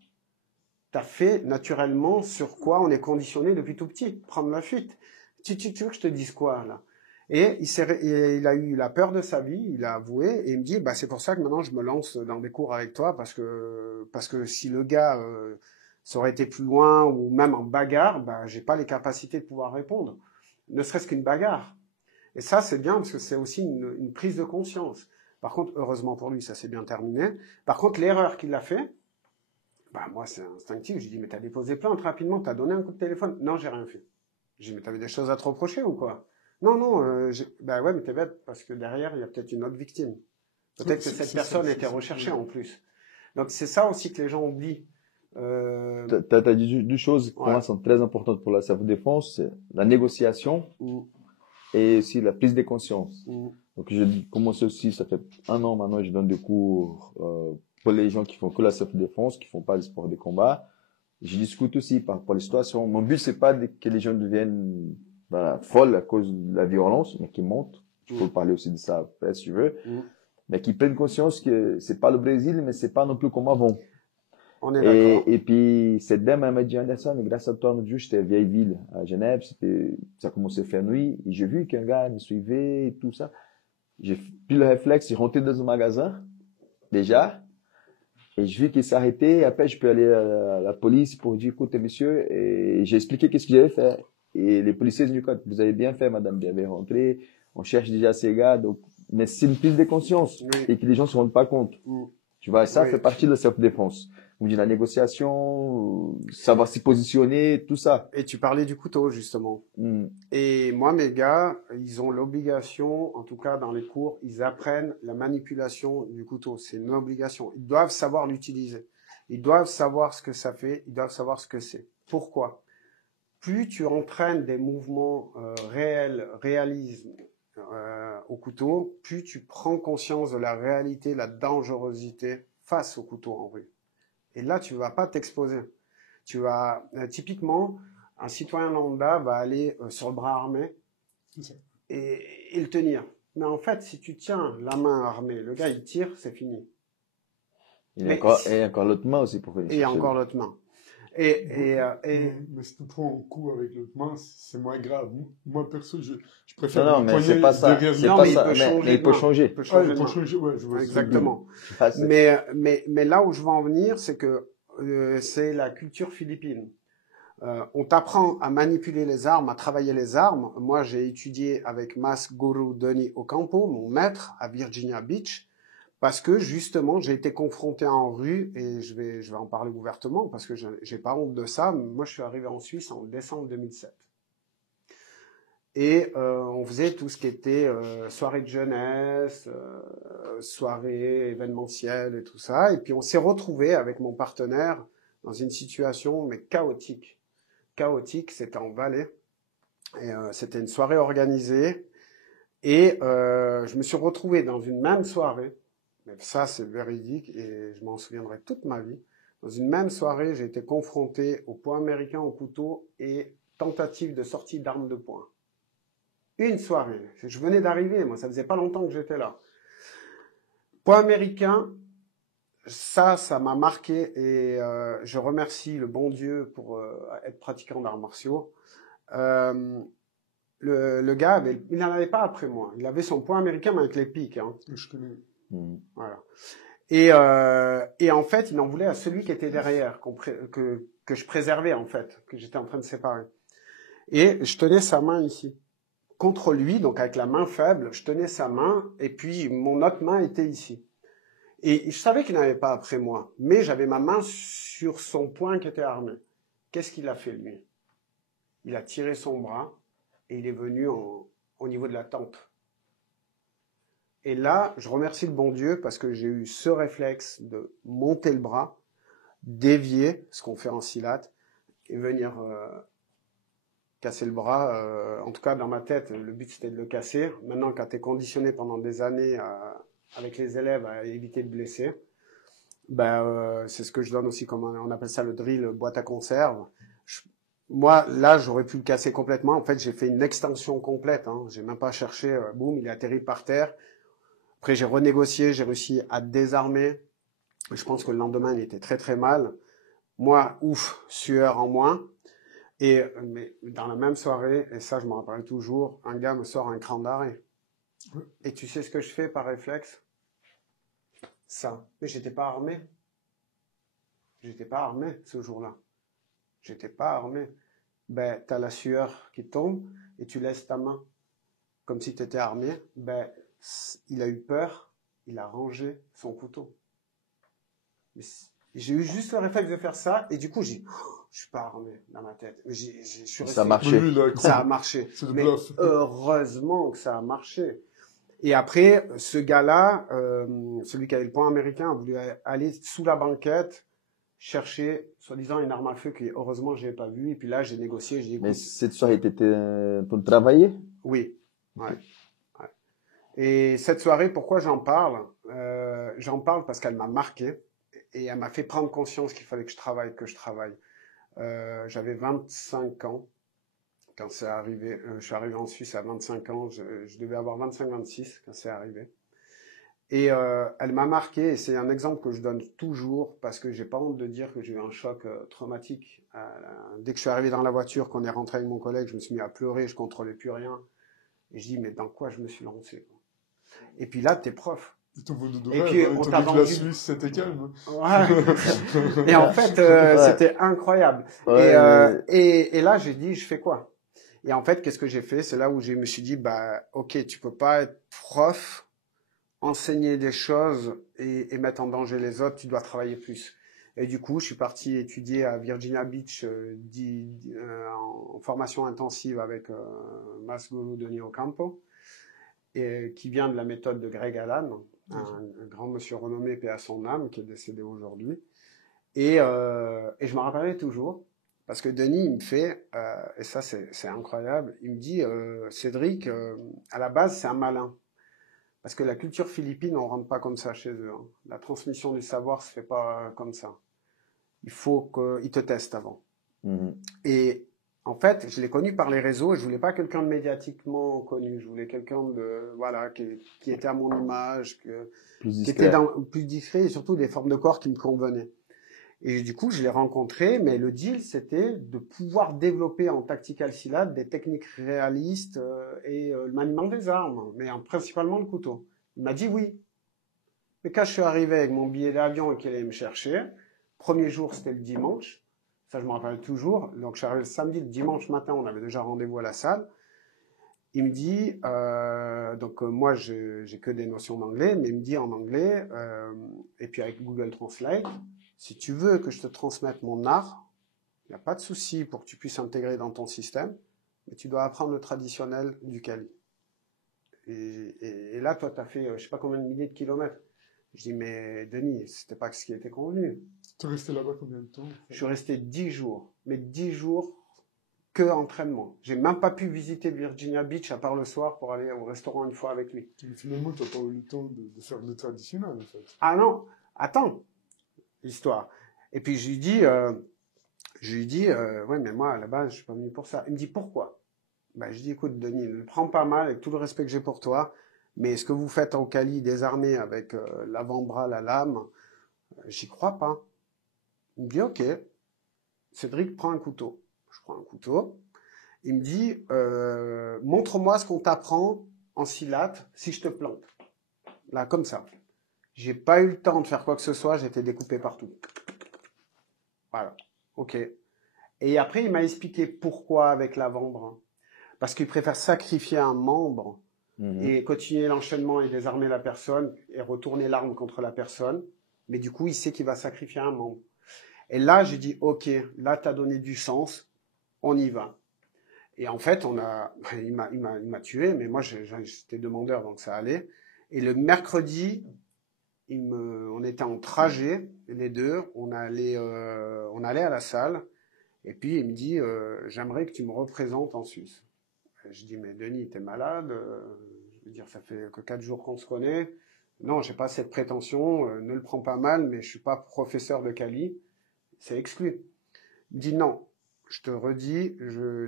T'as fait naturellement sur quoi on est conditionné depuis tout petit. Prendre la fuite. Tu veux que je te dise quoi, là? Et il a eu la peur de sa vie, il a avoué, et il me dit, c'est pour ça que maintenant je me lance dans des cours avec toi, parce que si le gars ça aurait été plus loin, ou même en bagarre, j'ai pas les capacités de pouvoir répondre. Ne serait-ce qu'une bagarre. Et ça, c'est bien, parce que c'est aussi une prise de conscience. Par contre, heureusement pour lui, ça s'est bien terminé. Par contre, l'erreur qu'il a fait, moi, c'est instinctif. Je lui dis, mais t'as déposé plainte rapidement, t'as donné un coup de téléphone. Non, j'ai rien fait. J'ai dit, mais t'avais des choses à te reprocher ou quoi? Non, ouais, mais t'es bête, parce que derrière, il y a peut-être une autre victime. Peut-être que cette personne était recherchée en plus. Donc, c'est ça aussi que les gens oublient. T'as dit deux choses qui pour moi sont très importantes pour la self-défense, c'est la négociation et aussi la prise de conscience. Donc, je commence aussi, ça fait 1 an maintenant, je donne des cours pour les gens qui font que la self-défense, qui font pas le sport de combat. Je discute aussi par rapport à les situations. Mon but, c'est pas que les gens deviennent folles à cause de la violence, mais qui montent. Tu peux parler aussi de ça après, si tu veux. Mais qui prennent conscience que c'est pas le Brésil, mais c'est pas non plus comme avant. On est d'accord. Et puis, cette dame, elle m'a dit, Anderson, grâce à toi, notre jour, j'étais à Vieilleville, à Genève, ça commençait à faire nuit, et j'ai vu qu'un gars me suivait et tout ça. J'ai pris le réflexe, j'ai rentré dans un magasin, déjà, et je vis qu'il s'arrêtait. Après, je peux aller à la police pour dire, écoutez, monsieur, et j'ai expliqué qu'est-ce que j'avais fait. Et les policiers ont dit, vous avez bien fait, madame, bien rentré. On cherche déjà ces gars. Donc, mais c'est une prise de conscience et que les gens ne se rendent pas compte. Tu vois, ça fait partie de la self-défense. On dit la négociation, savoir s'y positionner, tout ça. Et tu parlais du couteau, justement. Et moi, mes gars, ils ont l'obligation, en tout cas dans les cours, ils apprennent la manipulation du couteau. C'est une obligation. Ils doivent savoir l'utiliser. Ils doivent savoir ce que ça fait. Ils doivent savoir ce que c'est. Pourquoi? Plus tu entraînes des mouvements réalisme au couteau, plus tu prends conscience de la réalité, la dangerosité face au couteau en rue. Et là, tu vas pas t'exposer. Tu vas, typiquement, un citoyen lambda va aller sur le bras armé et le tenir. Mais en fait, si tu tiens la main armée, le gars, il tire, c'est fini. Et encore l'autre main aussi pour faire. Et encore l'autre main. Mais si tu prends un coup avec l'autre main, c'est moins grave. Moi, perso, je préfère. Non, mais c'est pas ça. C'est pas ça. Mais il peut changer. Il peut changer. Il peut changer, ouais, je vois. Exactement. Mais là où je veux en venir, c'est que c'est la culture philippine. On t'apprend à manipuler les armes, à travailler les armes. Moi, j'ai étudié avec Mas Guru Donny Ocampo, mon maître, à Virginia Beach. Parce que justement, j'ai été confronté en rue, et je vais en parler ouvertement, parce que j'ai pas honte de ça. Moi, je suis arrivé en Suisse en décembre 2007. Et on faisait tout ce qui était soirée de jeunesse, soirée événementielle et tout ça. Et puis on s'est retrouvé avec mon partenaire dans une situation mais chaotique. Chaotique, c'était en Valais. Et c'était une soirée organisée. Et je me suis retrouvé dans une même soirée. Mais ça, c'est véridique et je m'en souviendrai toute ma vie. Dans une même soirée, j'ai été confronté au poing américain au couteau et tentative de sortie d'armes de poing. Une soirée. Je venais d'arriver, moi, ça faisait pas longtemps que j'étais là. Poing américain, ça m'a marqué et je remercie le bon Dieu pour être pratiquant d'arts martiaux. Le gars, il n'en avait pas après moi. Il avait son poing américain, mais avec les pics. Hein. Je connais. Voilà. Et en fait, il en voulait à celui qui était derrière, que je préservais en fait, que j'étais en train de séparer. Et je tenais sa main ici, contre lui, donc avec la main faible, je tenais sa main, et puis mon autre main était ici. Et je savais qu'il n'avait pas après moi, mais j'avais ma main sur son poing qui était armé. Qu'est-ce qu'il a fait lui? il a tiré son bras et il est venu au niveau de la tempe. Et là, je remercie le bon Dieu parce que j'ai eu ce réflexe de monter le bras, dévier, ce qu'on fait en silate, et venir casser le bras. En tout cas, dans ma tête, le but c'était de le casser. Maintenant, quand tu es conditionné pendant des années avec les élèves à éviter de blesser, c'est ce que je donne aussi, comme on appelle ça le drill boîte à conserve. Moi, là, j'aurais pu le casser complètement. En fait, j'ai fait une extension complète. J'ai même pas cherché. Boum, il est atterri par terre. Après, j'ai renégocié, j'ai réussi à désarmer. Je pense que le lendemain, il était très très mal. Moi, ouf, sueur en moins. Mais dans la même soirée, et ça je me rappelle toujours, un gars me sort un cran d'arrêt. Et tu sais ce que je fais par réflexe? Ça. Mais j'étais pas armé. J'étais pas armé ce jour-là. J'étais pas armé. T'as la sueur qui tombe et tu laisses ta main comme si tu étais armé. Il a eu peur, il a rangé son couteau. J'ai eu juste le réflexe de faire ça et du coup je suis pas armé dans ma tête. Je suis resté. Ça a marché. Oui, là, Ça a marché. Mais bluff. heureusement que ça a marché. Et après, ce gars-là, celui qui avait le point américain, a voulu aller sous la banquette chercher, soi-disant, une arme à feu que heureusement je n'ai pas vue. Et puis là, j'ai négocié, j'ai dit, Mais écoute, cette soirée, tu étais pour travailler? oui. Ouais. Et cette soirée, pourquoi j'en parle? J'en parle parce qu'elle m'a marqué et elle m'a fait prendre conscience qu'il fallait que je travaille. J'avais 25 ans quand c'est arrivé. Je suis arrivé en Suisse à 25 ans. Je devais avoir 25-26 quand c'est arrivé. Et elle m'a marqué et c'est un exemple que je donne toujours parce que j'ai pas honte de dire que j'ai eu un choc traumatique. Dès que je suis arrivé dans la voiture, qu'on est rentré avec mon collègue, je me suis mis à pleurer, je contrôlais plus rien. Et je dis, mais dans quoi je me suis lancé? Et puis là, t'es prof. Et puis on t'a vendu. La Suisse, c'était calme. Ouais. Et en fait, c'était incroyable. Et là, j'ai dit, je fais quoi? Et en fait, qu'est-ce que j'ai fait? C'est là où je me suis dit, ok, tu peux pas être prof, enseigner des choses et mettre en danger les autres. Tu dois travailler plus. Et du coup, je suis parti étudier à Virginia Beach en formation intensive avec Maslow Denis Ocampo, qui vient de la méthode de Greg Allen, un grand monsieur renommé, paix à son âme, qui est décédé aujourd'hui. Et je me rappellerai toujours, parce que Denis, il me fait, et ça c'est incroyable, il me dit, Cédric, à la base, c'est un malin. Parce que la culture philippine, on rentre pas comme ça chez eux. La transmission du savoir se fait pas comme ça. Il faut qu'ils te testent avant. Mmh. Et en fait, je l'ai connu par les réseaux et je voulais pas quelqu'un de médiatiquement connu. Je voulais quelqu'un de qui était à mon image, qui était plus discret et surtout des formes de corps qui me convenaient. Et du coup, je l'ai rencontré, mais le deal, c'était de pouvoir développer en tactical silat des techniques réalistes et le maniement des armes, mais principalement le couteau. Il m'a dit oui. Mais quand je suis arrivé avec mon billet d'avion et qu'il allait me chercher, premier jour, c'était le dimanche. Ça, je me rappelle toujours. Donc, je suis arrivé le samedi, le dimanche matin, on avait déjà rendez-vous à la salle. Il me dit, moi, j'ai que des notions d'anglais, mais il me dit en anglais, et puis avec Google Translate, si tu veux que je te transmette mon art, il n'y a pas de souci pour que tu puisses intégrer dans ton système, mais tu dois apprendre le traditionnel du Cali. Et là, toi, tu as fait, je ne sais pas combien de milliers de kilomètres. Je dis, mais Denis, c'était pas ce qui était convenu. Tu es resté là-bas combien de temps? Je suis resté 10 jours. Mais 10 jours que entraînement. J'ai même pas pu visiter Virginia Beach à part le soir pour aller au restaurant une fois avec lui. Mais finalement, tu n'as pas eu le temps de faire le traditionnel, en fait. Ah non, attends, l'histoire. Et puis je lui dis, ouais, mais moi, à la base, je suis pas venu pour ça. Il me dit, pourquoi? Je dis, écoute, Denis, ne le prends pas mal, avec tout le respect que j'ai pour toi, mais ce que vous faites en Cali, désarmé avec l'avant-bras, la lame, j'y crois pas. Il me dit, ok, Cédric, prends un couteau. Je prends un couteau. Il me dit, montre-moi ce qu'on t'apprend en silate si je te plante. Là, comme ça. J'ai pas eu le temps de faire quoi que ce soit, j'étais découpé partout. Voilà, ok. Et après, il m'a expliqué pourquoi avec l'avant-bras. Parce qu'il préfère sacrifier un membre et continuer l'enchaînement et désarmer la personne et retourner l'arme contre la personne. Mais du coup, il sait qu'il va sacrifier un membre. Et là, j'ai dit, ok, là, tu as donné du sens, on y va. Et en fait, il m'a tué, mais moi, j'étais demandeur, donc ça allait. Et le mercredi, on était en trajet, les deux, on allait à la salle, et puis il me dit, j'aimerais que tu me représentes en Suisse. Et je dis, mais Denis, t'es malade, je veux dire, ça fait que 4 jours qu'on se connaît. Non, j'ai pas cette prétention, ne le prends pas mal, mais je suis pas professeur de Cali, c'est exclu. Il me dit, non, je te redis,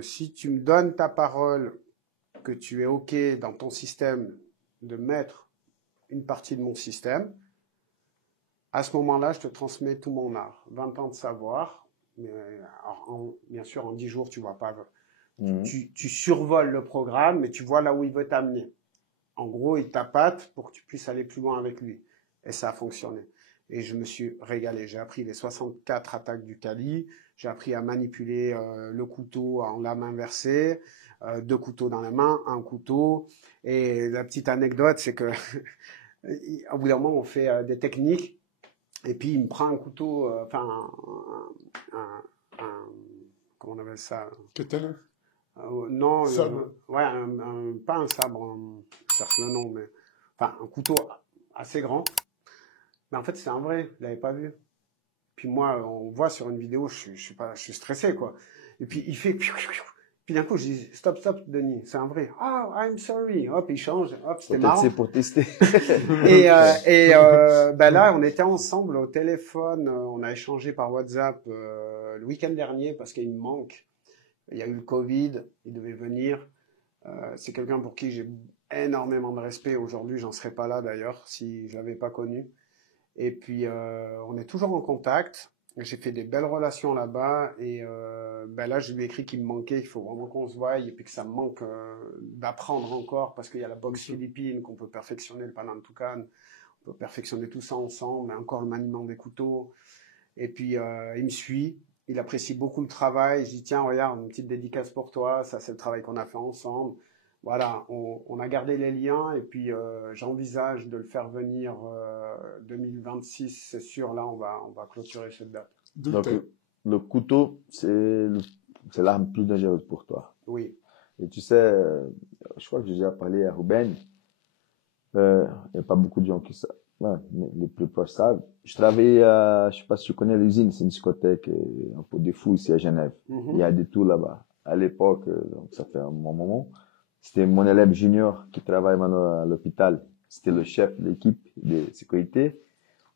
si tu me donnes ta parole que tu es OK dans ton système de mettre une partie de mon système, à ce moment-là, je te transmets tout mon art. 20 ans de savoir, mais bien sûr, en 10 jours, tu vois pas. Tu survoles le programme, mais tu vois là où il veut t'amener. En gros, il t'appâte pour que tu puisses aller plus loin avec lui. Et ça a fonctionné. Et je me suis régalé. J'ai appris les 64 attaques du Cali. J'ai appris à manipuler le couteau en lame inversée, 2 couteaux dans la main, un couteau. Et la petite anecdote, c'est que au bout d'un moment, on fait des techniques. Et puis, il me prend un couteau, comment on appelle ça? Katana. Non, Sabre. ouais, pas un sabre, je cherche le nom, mais enfin un couteau assez grand. Mais en fait, c'est un vrai, je l'avais pas vu. Puis moi, on voit sur une vidéo, je suis stressé quoi. Et puis il fait, puis d'un coup, je dis stop, Denis, c'est un vrai. Oh, I'm sorry. Hop, il change. Hop, c'était marrant. C'est pour tester. Ben là, on était ensemble au téléphone, on a échangé par WhatsApp le week-end dernier parce qu'il me manque. Il y a eu le Covid, il devait venir. C'est quelqu'un pour qui j'ai énormément de respect. Aujourd'hui, j'en serais pas là d'ailleurs si je l'avais pas connu. Et puis, on est toujours en contact. J'ai fait des belles relations là-bas. Et ben là, je lui ai écrit qu'il me manquait, qu'il faut vraiment qu'on se voie. Et puis que ça me manque d'apprendre encore parce qu'il y a la boxe philippine qu'on peut perfectionner, le Panantukan. On peut perfectionner tout ça ensemble. Mais encore le maniement des couteaux. Et puis, il me suit. Il apprécie beaucoup le travail. Je dis, tiens, regarde, une petite dédicace pour toi. Ça, c'est le travail qu'on a fait ensemble. Voilà, on a gardé les liens et puis j'envisage de le faire venir 2026, c'est sûr. Là, on va clôturer cette date. Donc, le couteau, c'est l'arme plus dangereuse pour toi. Oui. Et tu sais, je crois que j'ai déjà parlé à Ruben. Il n'y a pas beaucoup de gens qui savent. Ouais, les plus proches savent. Je travaillais je sais pas si tu connais l'usine, c'est une discothèque un peu de fou ici à Genève. Il y a de tout là-bas. À l'époque, donc ça fait un bon moment, c'était mon élève junior qui travaille maintenant à l'hôpital. C'était le chef de l'équipe de sécurité.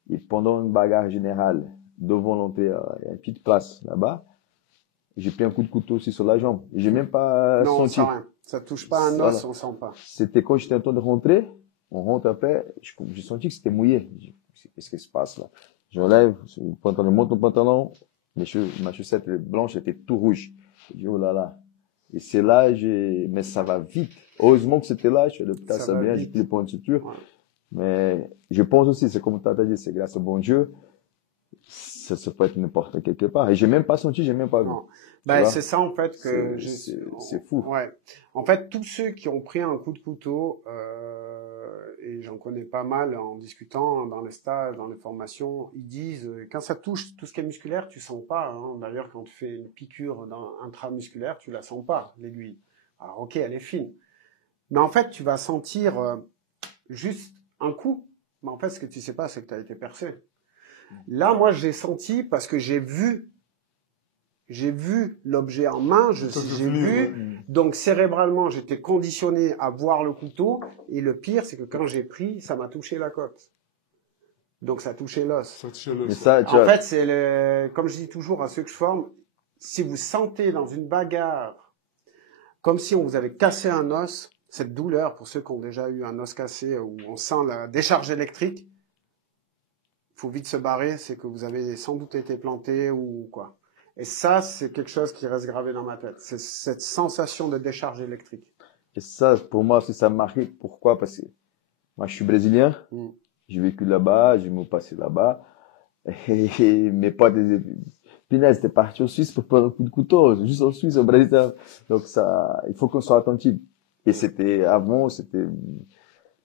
Et pendant une bagarre générale, devant l'entrée, il y a une petite place là-bas. J'ai pris un coup de couteau aussi sur la jambe. Et j'ai même pas non, senti. Non, rien. Ça touche pas un os, voilà. On sent pas. C'était quand j'étais en train de rentrer. On rentre après, j'ai senti que c'était mouillé. Qu'est-ce qui se passe là? J'enlève le pantalon, monte le pantalon, ma chaussette blanche était tout rouge. Je dis, oh là là. Et c'est là, mais ça va vite. Heureusement que c'était là, je suis à l'hôpital, ça bien, j'ai pris le point de suture. Ouais. Mais je pense aussi, c'est comme tu as dit, c'est grâce au bon Dieu. Ça peut être n'importe quelque part. Et j'ai même pas senti, j'ai même pas vu. Ben, c'est ça, en fait, que c'est fou. Ouais. En fait, tous ceux qui ont pris un coup de couteau, et j'en connais pas mal en discutant dans les stages, dans les formations, ils disent, quand ça touche tout ce qui est musculaire, tu sens pas, hein. D'ailleurs, quand tu fais une piqûre intramusculaire, tu la sens pas, l'aiguille. Alors, ok, elle est fine. Mais en fait, tu vas sentir juste un coup. Mais en fait, ce que tu sais pas, c'est que tu as été percé. Là, moi, j'ai senti parce que j'ai vu l'objet en main, j'ai vu, donc cérébralement, j'étais conditionné à voir le couteau, et le pire, c'est que quand j'ai pris, ça m'a touché la côte. Donc ça a touché l'os. En fait, c'est comme je dis toujours à ceux que je forme, si vous sentez dans une bagarre, comme si on vous avait cassé un os, cette douleur, pour ceux qui ont déjà eu un os cassé, où on sent la décharge électrique, il faut vite se barrer, c'est que vous avez sans doute été planté ou quoi. Et ça, c'est quelque chose qui reste gravé dans ma tête. C'est cette sensation de décharge électrique. Et ça, pour moi, ça m'a marqué. Pourquoi? Parce que moi, je suis brésilien. J'ai vécu là-bas, j'ai me passé là-bas. Et mes potes, Pinez, c'était parti en Suisse pour prendre un coup de couteau. Juste en Suisse, au Brésil. Donc ça, il faut qu'on soit attentif. Et c'était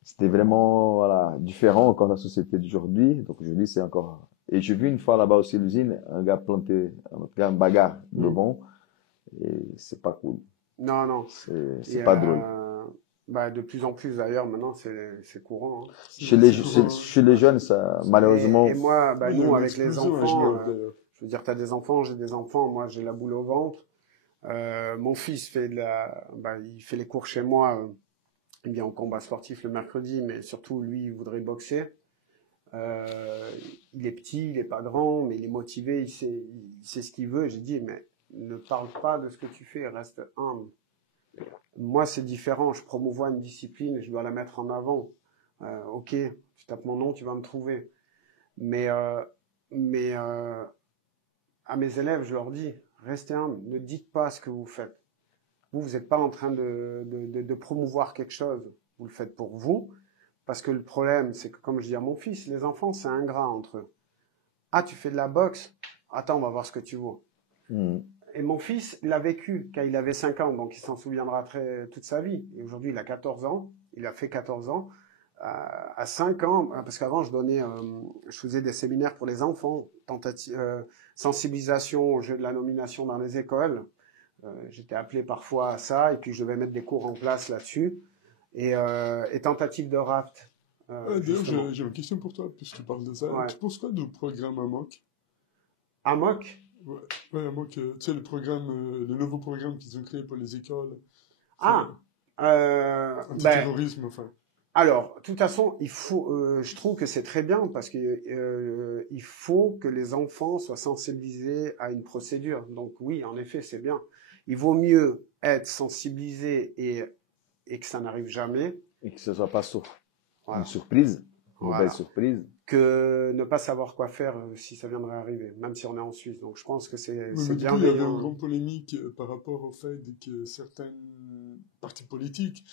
c'était vraiment, voilà, différent encore de la société d'aujourd'hui. Donc aujourd'hui, c'est encore. Et j'ai vu une fois là-bas aussi l'usine, un gars planté, un autre gars, un bagarre devant. Et c'est pas cool. Non, non. C'est pas drôle. Bah, de plus en plus d'ailleurs, maintenant, c'est courant. Hein. Chez les jeunes, ça, malheureusement. Et moi, bah, nous, avec les enfants, je veux dire, tu as des enfants, j'ai des enfants, moi, j'ai la boule au ventre. Mon fils fait il fait les cours chez moi, il vient au combat sportif le mercredi, mais surtout, lui, il voudrait boxer. Il est petit, il est pas grand, mais il est motivé, il sait ce qu'il veut. J'ai dit, mais ne parle pas de ce que tu fais, reste humble. Moi, c'est différent. Je promouvois une discipline et je dois la mettre en avant. Ok, tu tapes mon nom, tu vas me trouver. Mais à mes élèves, je leur dis, restez humble. Ne dites pas ce que vous faites. Vous n'êtes pas en train de promouvoir quelque chose. Vous le faites pour vous. Parce que le problème, c'est que, comme je dis à mon fils, les enfants, c'est ingrat entre eux. Ah, tu fais de la boxe? Attends, on va voir ce que tu vaux. Et mon fils l'a vécu quand il avait 5 ans, donc il s'en souviendra toute sa vie. Et aujourd'hui, il a 14 ans. Il a fait 14 ans. À 5 ans, parce qu'avant, je faisais des séminaires pour les enfants, sensibilisation au jeu de la nomination dans les écoles. J'étais appelé parfois à ça, et puis je devais mettre des cours en place là-dessus. Et tentative de raft. D'ailleurs, j'ai une question pour toi, puisque tu parles de ça. Ouais. Tu penses quoi du programme AMOC? AMOC? Ouais, AMOC, tu sais, le nouveau programme qu'ils ont créé pour les écoles. Antiterrorisme, enfin. Alors, de toute façon, je trouve que c'est très bien parce que il faut que les enfants soient sensibilisés à une procédure. Donc oui, en effet, c'est bien. Il vaut mieux être sensibilisé et que ça n'arrive jamais. Et que ce soit pas une surprise, une belle surprise. Que ne pas savoir quoi faire si ça viendrait arriver, même si on est en Suisse. Donc je pense que c'est bien. Il y avait une grande polémique par rapport au fait que certains partis politiques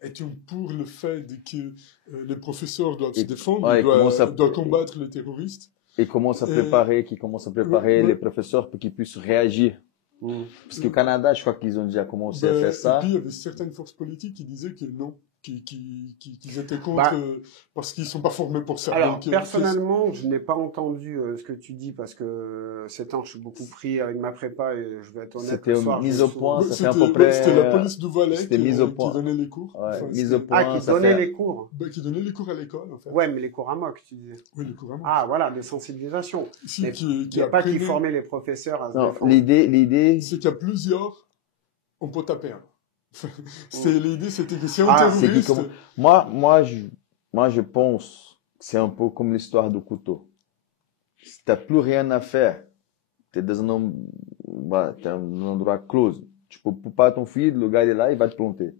étaient pour le fait que les professeurs doivent se défendre, doivent combattre les terroristes. Et commencent à préparer les professeurs pour qu'ils puissent réagir. Parce qu'au Canada, je crois qu'ils ont déjà commencé à faire ça. Et puis, il y avait certaines forces politiques qui disaient que non, qu'ils étaient contre parce qu'ils ne sont pas formés pour ça. Alors, personnellement, je n'ai pas entendu ce que tu dis parce que ces temps, je suis beaucoup pris avec ma prépa et je vais être honnête. C'était mis au point, ça fait à peu près... C'était la police du Valais qui donnait les cours. Mise au point, qui donnait les cours. Qui donnait les cours à l'école, en fait. Ouais, mais les cours AMOC, tu disais. Oui, les cours AMOC. Ah, voilà, des sensibilisations. Mais il n'y a pas qui formait les professeurs à se défendre. L'idée... C'est qu'il y a plusieurs, on peut taper un. L'idée, c'était que si on terroriste... Moi, je pense que c'est un peu comme l'histoire du couteau. Si tu n'as plus rien à faire, tu es dans un endroit close. Tu peux pas ton fil, le gars est là, il va te planter.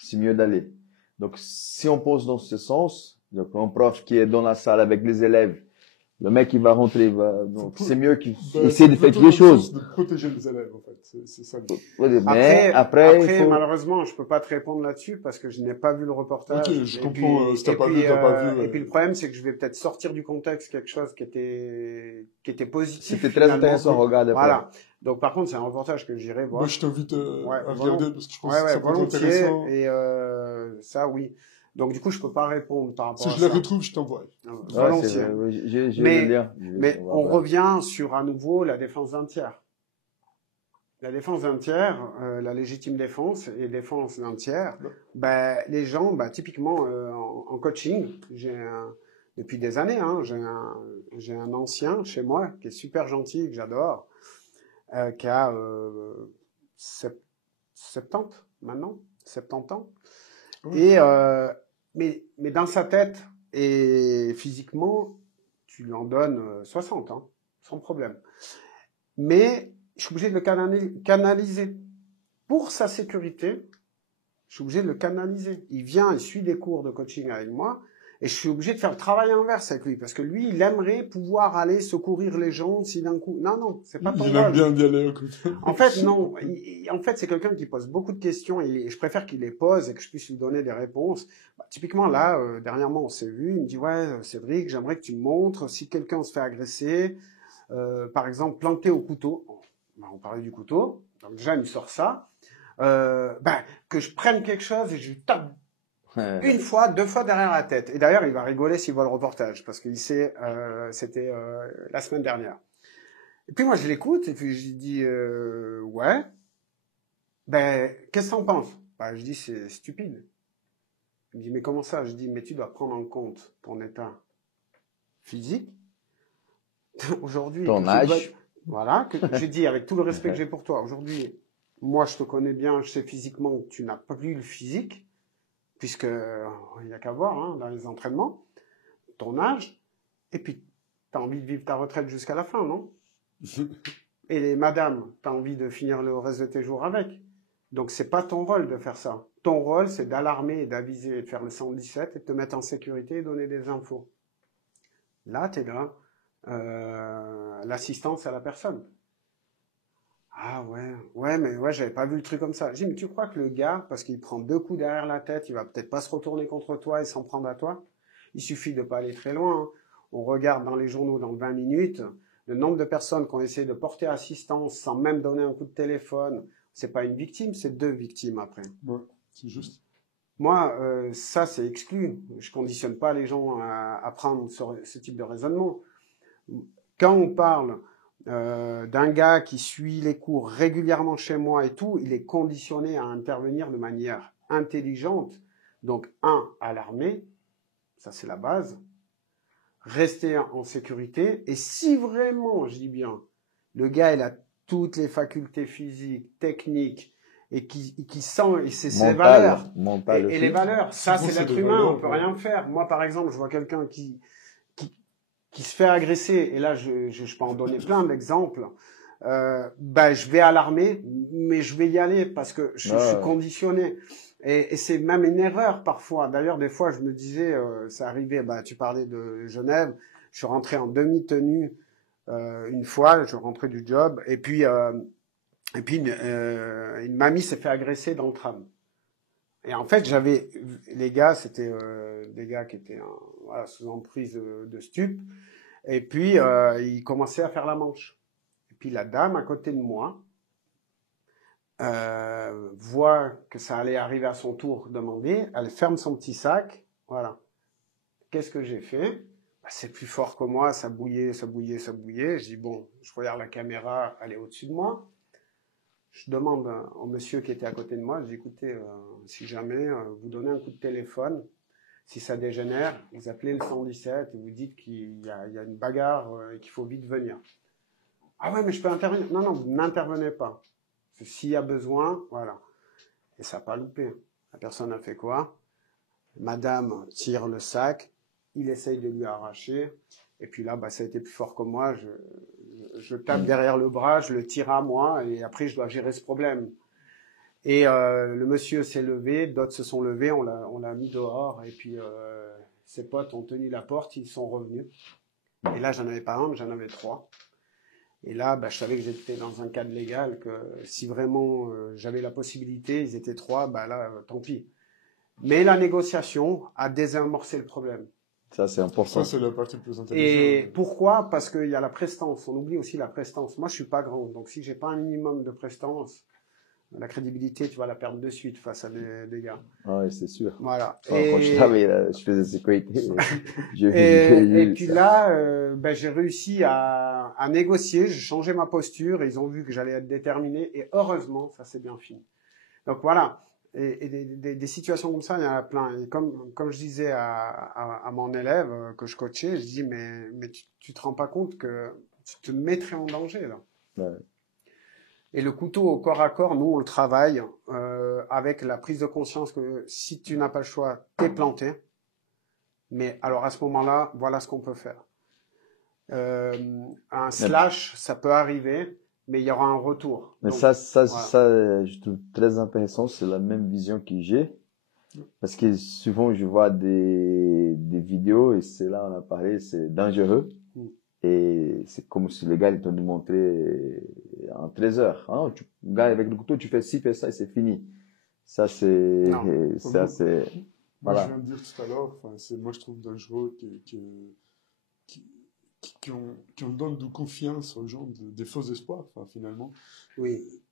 C'est mieux d'aller. Donc, si on pense dans ce sens, donc un prof qui est dans la salle avec les élèves, le mec, il va rentrer, donc c'est mieux qu'il essaie de faire quelque chose. De protéger les élèves, en fait. C'est ça. Après, malheureusement, je peux pas te répondre là-dessus parce que je n'ai pas vu le reportage. Ok, je comprends. Si t'as pas vu, t'as pas vu. Et puis le problème, c'est que je vais peut-être sortir du contexte quelque chose qui était positif. C'était très intéressant, regarde. Voilà. Donc, par contre, c'est un reportage que j'irai voir. Moi, je t'invite à regarder parce que je pense que ça peut être volontiers. intéressant. Et ça, oui. Donc, du coup, je peux pas répondre par rapport à ça. Si je la retrouve, je t'envoie. Volontiers. Mais on voir. revient sur, à nouveau, la défense d'un tiers. La défense d'un tiers, la légitime défense et défense d'un tiers, les gens, typiquement, en coaching, depuis des années, j'ai un ancien chez moi qui est super gentil, que j'adore, qui a 70 maintenant, 70 ans. Et mais dans sa tête et physiquement, tu lui en donnes 60, sans problème. Mais je suis obligé de le canaliser. Pour sa sécurité, je suis obligé de le canaliser. Il vient, il suit des cours de coaching avec moi, et je suis obligé de faire le travail inverse avec lui, parce que lui, il aimerait pouvoir aller secourir les gens si d'un coup... Non, c'est pas ton rôle. Il aime bien d'y aller. En fait, non. En fait, c'est quelqu'un qui pose beaucoup de questions, et je préfère qu'il les pose et que je puisse lui donner des réponses. Typiquement, là, dernièrement, on s'est vu, il me dit, ouais, Cédric, j'aimerais que tu me montres si quelqu'un se fait agresser, par exemple, planté au couteau. On parlait du couteau, donc déjà, il me sort ça. Que je prenne quelque chose et je lui tape une fois, 2 fois derrière la tête. Et d'ailleurs, il va rigoler s'il voit le reportage, parce qu'il sait, c'était la semaine dernière. Et puis moi, je l'écoute, et puis je lui dis, ouais. Ben, qu'est-ce que t'en penses? Ben, je dis, c'est stupide. Il me dit, mais comment ça? Je dis, mais tu dois prendre en compte ton état physique. Aujourd'hui, Ton âge. voilà, que j'ai dit avec tout le respect que j'ai pour toi. Aujourd'hui, moi, je te connais bien, je sais physiquement que tu n'as pas plus le physique, puisque il n'y a qu'à voir hein, dans les entraînements, ton âge, et puis tu as envie de vivre ta retraite jusqu'à la fin, non? Et madame, tu as envie de finir le reste de tes jours avec. Donc, c'est pas ton rôle de faire ça. Ton rôle, c'est d'alarmer et d'aviser et de faire le 117 et de te mettre en sécurité et donner des infos. Là, tu es là. L'assistance à la personne. Ah ouais, mais ouais, j'avais pas vu le truc comme ça. J'ai dit, mais tu crois que le gars, parce qu'il prend 2 coups derrière la tête, il va peut-être pas se retourner contre toi et s'en prendre à toi? Il suffit de pas aller très loin. Hein. On regarde dans les journaux dans 20 minutes, le nombre de personnes qui ont essayé de porter assistance sans même donner un coup de téléphone. C'est pas une victime, c'est 2 victimes après. Ouais, c'est juste. Moi, ça c'est exclu. Je conditionne pas les gens à prendre ce type de raisonnement. Quand on parle d'un gars qui suit les cours régulièrement chez moi et tout, il est conditionné à intervenir de manière intelligente. Donc, alarmer, ça c'est la base. Rester en sécurité. Et si vraiment, je dis bien, le gars il a toutes les facultés physiques, techniques, et qui sent, et c'est ses valeurs. Et les valeurs, ça c'est l'être humain, on peut rien faire. Moi par exemple, je vois quelqu'un qui se fait agresser, et là je peux en donner plein d'exemples, je vais alarmer, mais je vais y aller parce que je suis conditionné. Et c'est même une erreur parfois. D'ailleurs, des fois, je me disais, c'est arrivé, tu parlais de Genève, je suis rentré en demi-tenue une fois, je rentrais du job, et puis une mamie s'est fait agresser dans le tram. Et en fait, les gars, c'était des gars qui étaient sous emprise de stup. Et puis, ils commençaient à faire la manche. Et puis, la dame à côté de moi voit que ça allait arriver à son tour demander. Elle ferme son petit sac. Voilà. Qu'est-ce que j'ai fait? C'est plus fort que moi. Ça bouillait, ça bouillait, ça bouillait. Je dis, bon, je regarde la caméra, elle est au-dessus de moi. Je demande au monsieur qui était à côté de moi, je dis, écoutez, si jamais vous donnez un coup de téléphone, si ça dégénère, vous appelez le 117 et vous dites qu'il y a une bagarre et qu'il faut vite venir. Ah ouais, mais je peux intervenir. Non, vous n'intervenez pas. S'il y a besoin, voilà. Et ça n'a pas loupé. La personne a fait quoi? Madame tire le sac, il essaye de lui arracher, et puis là, ça a été plus fort que moi. Je tape derrière le bras, je le tire à moi, et après, je dois gérer ce problème. Et le monsieur s'est levé, d'autres se sont levés, on l'a mis dehors, et puis ses potes ont tenu la porte, ils sont revenus. Et là, j'en avais pas un, mais j'en avais 3. Et là, je savais que j'étais dans un cadre légal, que si vraiment j'avais la possibilité, ils étaient 3, là, tant pis. Mais la négociation a désamorcé le problème. Ça, c'est important. Ça, c'est la partie plus intelligente. Et pourquoi? Parce qu'il y a la prestance. On oublie aussi la prestance. Moi, je suis pas grand. Donc, si j'ai pas un minimum de prestance, la crédibilité, tu vas la perdre de suite face à des gars. Oui, c'est sûr. Voilà. Quand je travaillais là, je faisais sécurité. Et puis là, j'ai réussi à négocier. J'ai changé ma posture. Et ils ont vu que j'allais être déterminé. Et heureusement, ça s'est bien fini. Donc, voilà. Et des situations comme ça, il y en a plein. Et comme je disais à mon élève que je coachais, je dis mais tu te rends pas compte que tu te mettrais en danger là. Ouais. Et le couteau au corps à corps, nous on le travaille avec la prise de conscience que si tu n'as pas le choix, t'es planté. Mais alors à ce moment-là, voilà ce qu'on peut faire. Un slash, ça peut arriver. Mais il y aura un retour. Mais donc, ça, voilà. je trouve très intéressant. C'est la même vision que j'ai. Parce que souvent, je vois des vidéos et c'est là, on a parlé, c'est dangereux. Et c'est comme si les gars, ils t'ont montré en 13 heures. Hein, gars, avec le couteau, tu fais ci, fais ça et c'est fini. Ça, c'est, ça, c'est, voilà. Voilà. Moi, je viens de dire tout à l'heure, moi, je trouve dangereux qu'on donne de confiance aux gens des faux espoirs, finalement. Oui.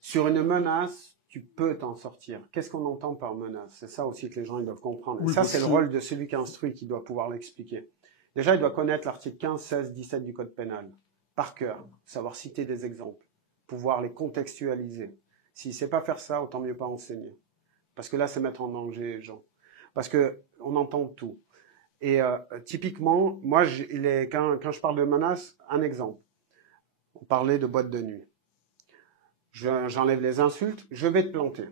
Sur une menace, tu peux t'en sortir. Qu'est-ce qu'on entend par menace? C'est ça aussi que les gens ils doivent comprendre. Oui, et ça, c'est le rôle de celui qui instruit qui doit pouvoir l'expliquer. Déjà, il doit connaître l'article 15, 16, 17 du Code pénal, par cœur, savoir citer des exemples, pouvoir les contextualiser. S'il sait pas faire ça, autant mieux pas enseigner. Parce que là, c'est mettre en danger les gens. Parce que on entend tout. Et typiquement, moi, quand je parle de menaces, un exemple. On parlait de boîte de nuit. J'enlève les insultes, je vais te planter.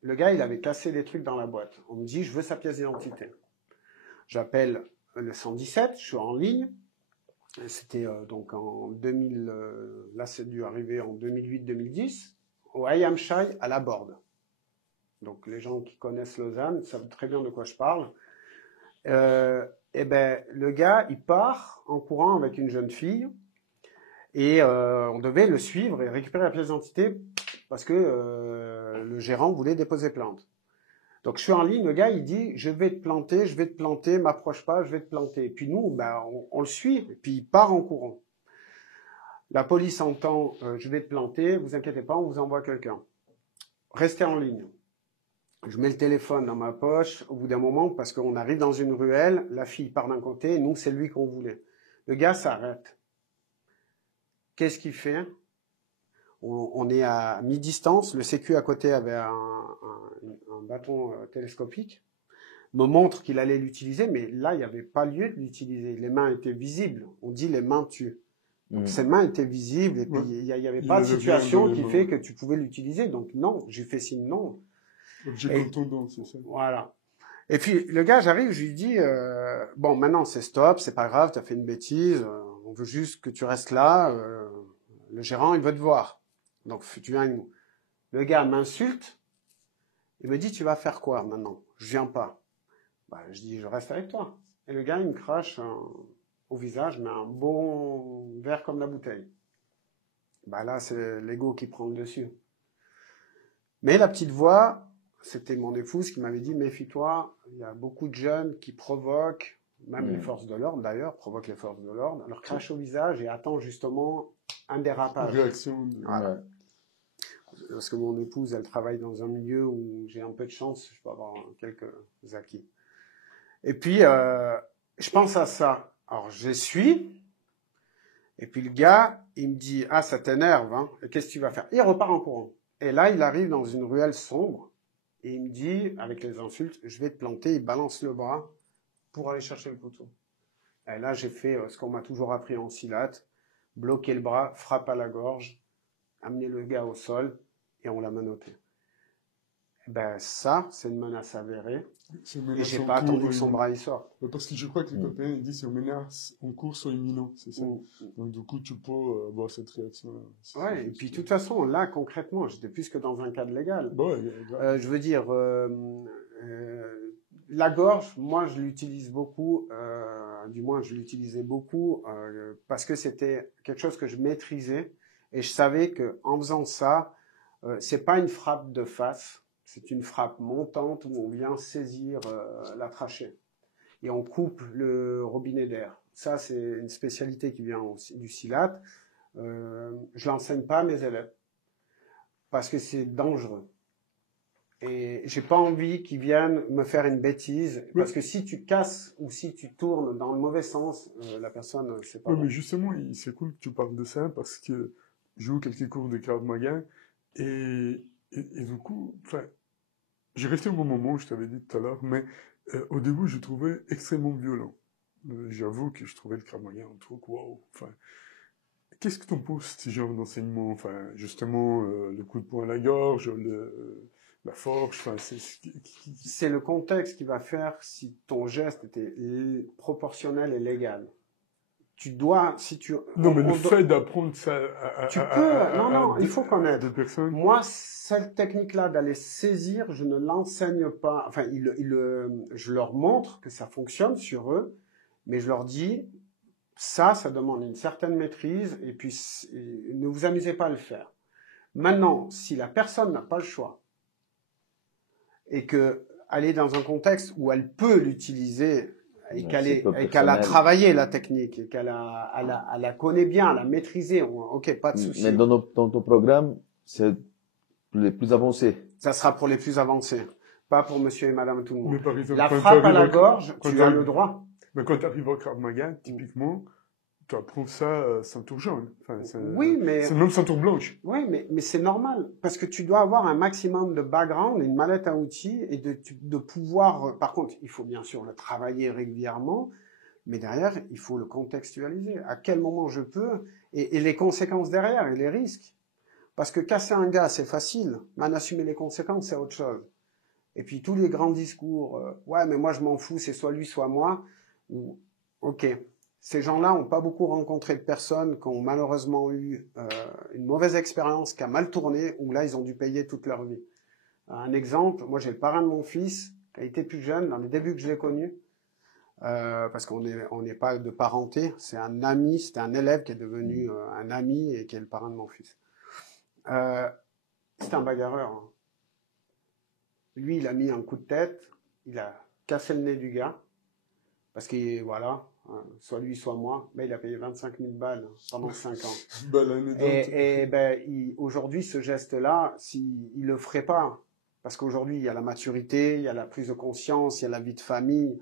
Le gars, il avait cassé des trucs dans la boîte. On me dit, je veux sa pièce d'identité. J'appelle le 117, je suis en ligne. C'était donc en 2000, là c'est dû arriver en 2008-2010, au Hayamshai à la Borde. Donc les gens qui connaissent Lausanne savent très bien de quoi je parle. Et ben le gars, il part en courant avec une jeune fille et on devait le suivre et récupérer la pièce d'identité parce que le gérant voulait déposer plainte. Donc je suis en ligne, le gars il dit je vais te planter, m'approche pas, je vais te planter. Et puis nous, ben, on le suit, et puis il part en courant. La police entend je vais te planter, vous inquiétez pas, on vous envoie quelqu'un. Restez en ligne. Je mets le téléphone dans ma poche au bout d'un moment parce qu'on arrive dans une ruelle, la fille part d'un côté, et nous c'est lui qu'on voulait. Le gars s'arrête. Qu'est-ce qu'il fait? On est à mi-distance, le sécu à côté avait un bâton télescopique, me montre qu'il allait l'utiliser, mais là, il n'y avait pas lieu de l'utiliser. Les mains étaient visibles. On dit les mains tuent. Donc, ses mains étaient visibles, et puis il n'y avait pas de situation qui fait que tu pouvais l'utiliser. Donc, non, j'ai fait signe non. Objet contondant, c'est ça. Voilà. Et puis, le gars, j'arrive, je lui dis, bon, maintenant, c'est stop, c'est pas grave, tu as fait une bêtise, on veut juste que tu restes là, le gérant, il veut te voir. Donc, tu viens avec nous. Le gars m'insulte, il me dit, tu vas faire quoi maintenant? Je viens pas. Bah, je dis, je reste avec toi. Et le gars, il me crache au visage, mais un bon verre comme la bouteille. Bah là, c'est l'ego qui prend le dessus. Mais la petite voix, c'était mon épouse qui m'avait dit, méfie-toi, il y a beaucoup de jeunes qui provoquent, même les forces de l'ordre d'ailleurs, provoquent les forces de l'ordre, leur crache au visage et attend justement un dérapage. Réaction. Voilà. Parce que mon épouse, elle travaille dans un milieu où j'ai un peu de chance, je peux avoir quelques acquis. Et puis, je pense à ça. Alors, je suis, et puis le gars, il me dit, ah, ça t'énerve, hein, qu'est-ce que tu vas faire? Il repart en courant. Et là, il arrive dans une ruelle sombre, et il me dit, avec les insultes, je vais te planter, il balance le bras pour aller chercher le couteau. Et là, j'ai fait ce qu'on m'a toujours appris en silat, bloquer le bras, frappe à la gorge, amener le gars au sol, et on l'a menotté. Et ben ça, c'est une menace avérée. Et j'ai pas attendu que son bras y sorte. Parce que je crois que les copains ils disent c'est une menace en cours soit imminent, c'est ça. Donc du coup tu peux avoir cette réaction-là. Ouais, et puis de toute façon là concrètement, j'étais plus que dans un cadre légal. Bon, je veux dire, la gorge, moi je l'utilise beaucoup, du moins je l'utilisais beaucoup parce que c'était quelque chose que je maîtrisais et je savais que en faisant ça, c'est pas une frappe de face. C'est une frappe montante où on vient saisir la trachée et on coupe le robinet d'air. Ça, c'est une spécialité qui vient du silat. Je l'enseigne pas à mes élèves parce que c'est dangereux. Et j'ai pas envie qu'ils viennent me faire une bêtise parce que si tu casses ou si tu tournes dans le mauvais sens, la personne, c'est pas bon. Mais justement, c'est cool que tu parles de ça parce que j'ai eu quelques cours de Krav Maga et du coup, enfin, j'ai resté au bon moment, je t'avais dit tout à l'heure, mais au début, je trouvais extrêmement violent. J'avoue que je trouvais le Krav Maga un truc, waouh. Enfin, qu'est-ce que t'en penses, ce genre d'enseignement? Enfin, justement, le coup de poing à la gorge, la force, enfin, c'est le contexte qui va faire si ton geste était proportionnel et légal. Tu dois, si tu... Non, mais le fait d'apprendre ça il faut connaître. Des personnes. Moi, cette technique-là d'aller saisir, je ne l'enseigne pas. Enfin, je leur montre que ça fonctionne sur eux, mais je leur dis, ça demande une certaine maîtrise, et puis ne vous amusez pas à le faire. Maintenant, si la personne n'a pas le choix, et qu'elle est dans un contexte où elle peut l'utiliser, et qu'elle a travaillé la technique, et qu'elle la connaît bien, elle a maîtrisé, ok, pas de souci. Mais dans ton programme, c'est les plus avancés. Ça sera pour les plus avancés, pas pour monsieur et madame tout le monde. Mais par exemple, la frappe à la gorge, tu as le droit. Mais quand tu arrives au Krav Maga, typiquement, tu apprends ça ceinture jaune. Enfin, oui, mais... c'est même ceinture blanche. Oui, mais c'est normal, parce que tu dois avoir un maximum de background, une mallette à outils, et de pouvoir... Par contre, il faut bien sûr le travailler régulièrement, mais derrière, il faut le contextualiser. À quel moment je peux, et les conséquences derrière, et les risques. Parce que casser un gars, c'est facile, mais en assumer les conséquences, c'est autre chose. Et puis tous les grands discours, ouais, mais moi je m'en fous, c'est soit lui, soit moi. Ou, ok, ces gens-là n'ont pas beaucoup rencontré de personnes qui ont malheureusement eu une mauvaise expérience, qui a mal tourné, où là ils ont dû payer toute leur vie. Un exemple, moi j'ai le parrain de mon fils, qui a été plus jeune, dans les débuts que je l'ai connu, parce qu'on n'est pas de parenté, c'est un ami, c'était un élève qui est devenu un ami et qui est le parrain de mon fils. C'était un bagarreur. Hein. Lui, il a mis un coup de tête, il a cassé le nez du gars, parce que voilà, soit lui, soit moi, mais il a payé 25 000 balles pendant 5 ans. Et ben, aujourd'hui, ce geste-là, il le ferait pas, parce qu'aujourd'hui, il y a la maturité, il y a la prise de conscience, il y a la vie de famille,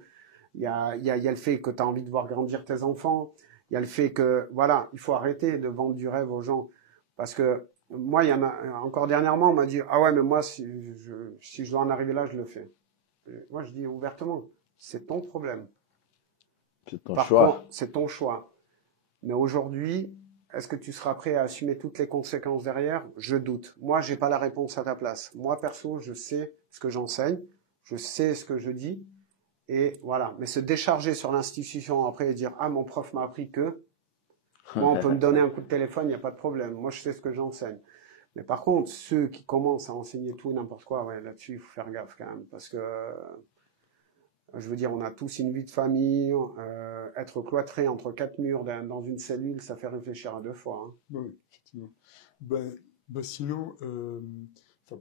il y a le fait que tu as envie de voir grandir tes enfants, il y a le fait que, voilà, il faut arrêter de vendre du rêve aux gens, parce que moi, il y en a encore dernièrement, on m'a dit ah ouais, mais moi si je dois en arriver là, je le fais. Et moi, je dis ouvertement, c'est ton problème. C'est ton choix. C'est ton choix. Mais aujourd'hui, est-ce que tu seras prêt à assumer toutes les conséquences derrière? Je doute. Moi, j'ai pas la réponse à ta place. Moi, perso, je sais ce que j'enseigne, je sais ce que je dis, et voilà. Mais se décharger sur l'institution après et dire ah mon prof m'a appris que moi, on peut me donner un coup de téléphone, il n'y a pas de problème. Moi, je sais ce que j'enseigne. Mais par contre, ceux qui commencent à enseigner tout, n'importe quoi, ouais, là-dessus, il faut faire gaffe quand même. Parce que, je veux dire, on a tous une vie de famille. Être cloîtré entre 4 murs dans une cellule, ça fait réfléchir à 2 fois. Hein. Oui, effectivement. Ben, sinon,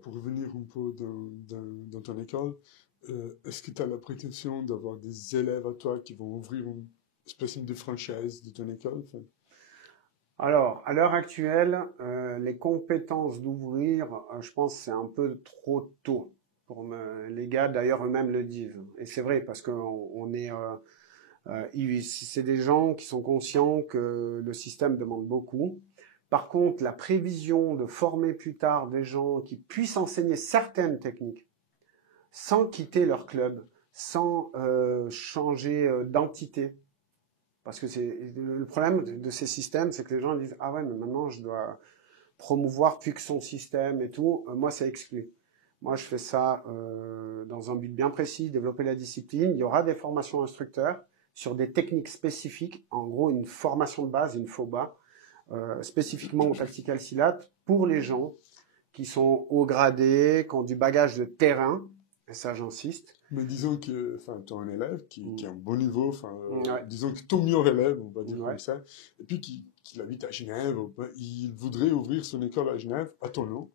pour revenir un peu dans ton école, est-ce que tu as la prétention d'avoir des élèves à toi qui vont ouvrir une espèce de franchise de ton école? Alors, à l'heure actuelle, les compétences d'ouvrir, je pense que c'est un peu trop tôt. Les gars, d'ailleurs, eux-mêmes le disent. Et c'est vrai, parce qu'on est... c'est des gens qui sont conscients que le système demande beaucoup. Par contre, la prévision de former plus tard des gens qui puissent enseigner certaines techniques sans quitter leur club, sans changer d'entité. Parce que c'est le problème de ces systèmes, c'est que les gens disent ah ouais, mais maintenant je dois promouvoir plus que son système et tout. Moi, c'est exclu. Moi, je fais ça dans un but bien précis, développer la discipline. Il y aura des formations instructeurs sur des techniques spécifiques. En gros, une formation de base, une FOBA, spécifiquement au tactical silat pour les gens qui sont haut gradés, qui ont du bagage de terrain. Et ça, j'insiste. Mais disons que tu as un élève qui a un bon niveau, disons que ton meilleur élève, on va dire comme ça, et puis qui habite à Genève, il voudrait ouvrir son école à Genève à ton nom.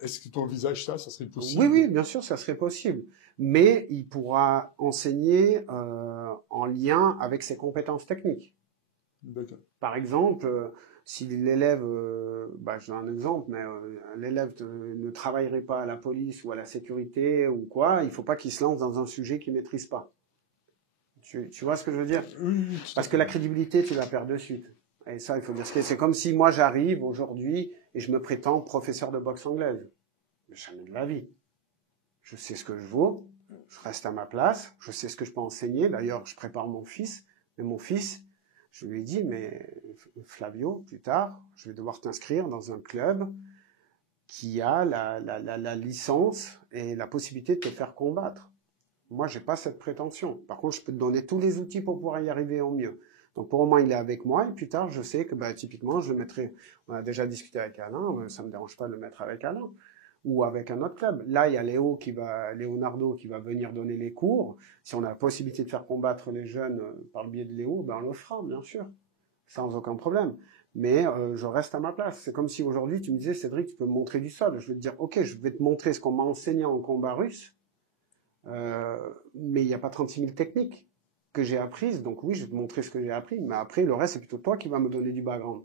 Est-ce que tu envisages ça? Ça serait possible? Oui, bien sûr, ça serait possible. Mais il pourra enseigner en lien avec ses compétences techniques. D'accord. Par exemple, si l'élève, je donne un exemple, mais l'élève ne travaillerait pas à la police ou à la sécurité ou quoi, il ne faut pas qu'il se lance dans un sujet qu'il ne maîtrise pas. Tu vois ce que je veux dire? Oui, parce que la crédibilité, tu la perds de suite. Et ça, il faut dire ce que c'est. Comme si moi, j'arrive aujourd'hui et je me prétends professeur de boxe anglaise. Mais jamais de la vie. Je sais ce que je vaux, je reste à ma place, je sais ce que je peux enseigner. D'ailleurs, je prépare mon fils, mais mon fils... Je lui ai dit, mais Flavio, plus tard, je vais devoir t'inscrire dans un club qui a la licence et la possibilité de te faire combattre. Moi, j'ai pas cette prétention. Par contre, je peux te donner tous les outils pour pouvoir y arriver au mieux. Donc, pour le moment, il est avec moi. Et plus tard, je sais que, typiquement, je le mettrai... On a déjà discuté avec Alain. Ça me dérange pas de le mettre avec Alain. Ou avec un autre club. Là, il y a Leonardo qui va venir donner les cours. Si on a la possibilité de faire combattre les jeunes par le biais de Léo, on le fera, bien sûr. Sans aucun problème. Mais je reste à ma place. C'est comme si aujourd'hui, tu me disais, Cédric, tu peux me montrer du sol. Je vais te dire, ok, je vais te montrer ce qu'on m'a enseigné en combat russe. Mais il n'y a pas 36 000 techniques que j'ai apprises. Donc oui, je vais te montrer ce que j'ai appris. Mais après, le reste, c'est plutôt toi qui vas me donner du background.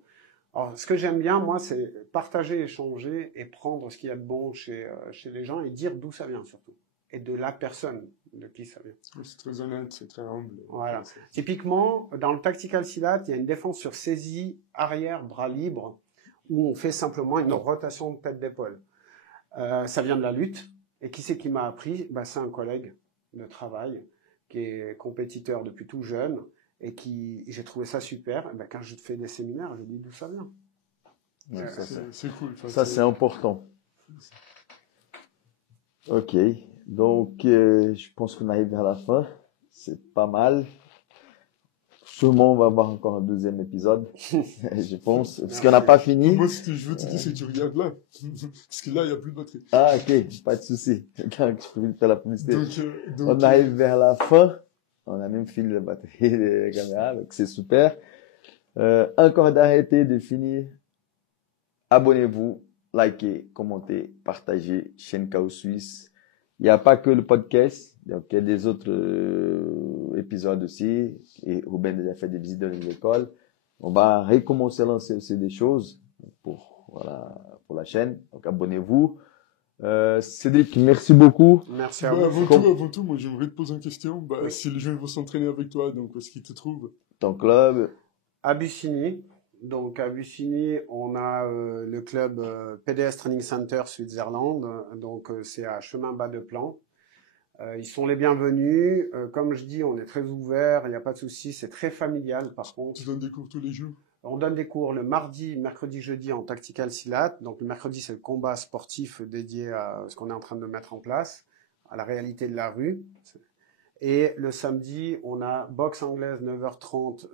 Alors, ce que j'aime bien, moi, c'est partager, échanger et prendre ce qu'il y a de bon chez les gens et dire d'où ça vient, surtout. et de la personne de qui ça vient. C'est très honnête, c'est très humble. Voilà. Typiquement, dans le tactical silat, il y a une défense sur saisie arrière, bras libre, où on fait simplement une rotation de tête d'épaule. Ça vient de la lutte. Et qui c'est qui m'a appris? C'est un collègue de travail qui est compétiteur depuis tout jeune et j'ai trouvé ça super. Et quand je fais des séminaires, je dis d'où ça vient. Ouais, c'est cool. Ça, c'est important. Ok. Donc, je pense qu'on arrive vers la fin. C'est pas mal. Sûrement, on va avoir encore un deuxième épisode, je pense, parce qu'on n'a pas fini. Moi, ce que je veux te dire, c'est que tu regardes là. Parce que là, il n'y a plus de batterie. Ah, ok, pas de souci. Je peux faire la publicité. Donc, on arrive vers la fin. On a même fini la batterie de la caméra, donc c'est super. Encore d'arrêter de finir. Abonnez-vous, likez, commentez, partagez. Chaîne Chaos Suisse. Il n'y a pas que le podcast. Donc, il y a des autres épisodes aussi. Et Ruben a déjà fait des visites dans les écoles. On va recommencer à lancer aussi des choses pour la chaîne. Donc, abonnez-vous. Cédric, merci beaucoup. Merci à vous. Avant tout, moi, j'aimerais te poser une question. Oui. Si les gens vont s'entraîner avec toi, donc, où est-ce qu'ils te trouvent? Ton club? À Bussigny. Donc, à Bussigny, on a le club PDS Training Center Switzerland. Donc, c'est à Chemin Bas de Plan. Ils sont les bienvenus. Comme je dis, on est très ouvert. Il n'y a pas de souci. C'est très familial, par contre. Tu donnes des cours tous les jours? On donne des cours le mardi, mercredi, jeudi en tactical silat. Donc, le mercredi, c'est le combat sportif dédié à ce qu'on est en train de mettre en place, à la réalité de la rue. Et le samedi, on a boxe anglaise 9h30,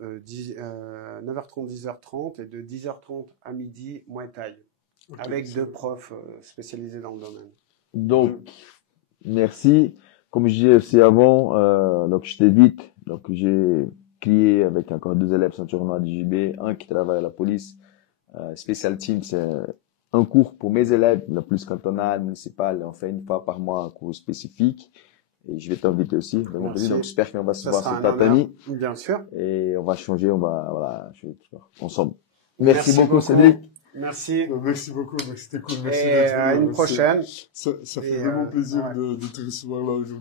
9h30, 10h30 et de 10h30 à midi, Muay Thai. Okay, avec 2 profs spécialisés dans le domaine. Donc, merci. Comme je disais aussi avant, donc je t'évite. Donc, j'ai créé avec encore 2 élèves ceinture noire d'IJB, un qui travaille à la police. Special Team, c'est un cours pour mes élèves, la police cantonale, municipale. On fait une fois par mois un cours spécifique. Et je vais t'inviter aussi. Donc, j'espère qu'on va se voir sur Tatami. Bien sûr. Et on va changer, changer ensemble. Merci beaucoup, Cédric. Merci. Merci beaucoup, c'était cool. Merci et à une prochaine. Ça fait vraiment plaisir de te recevoir là aujourd'hui.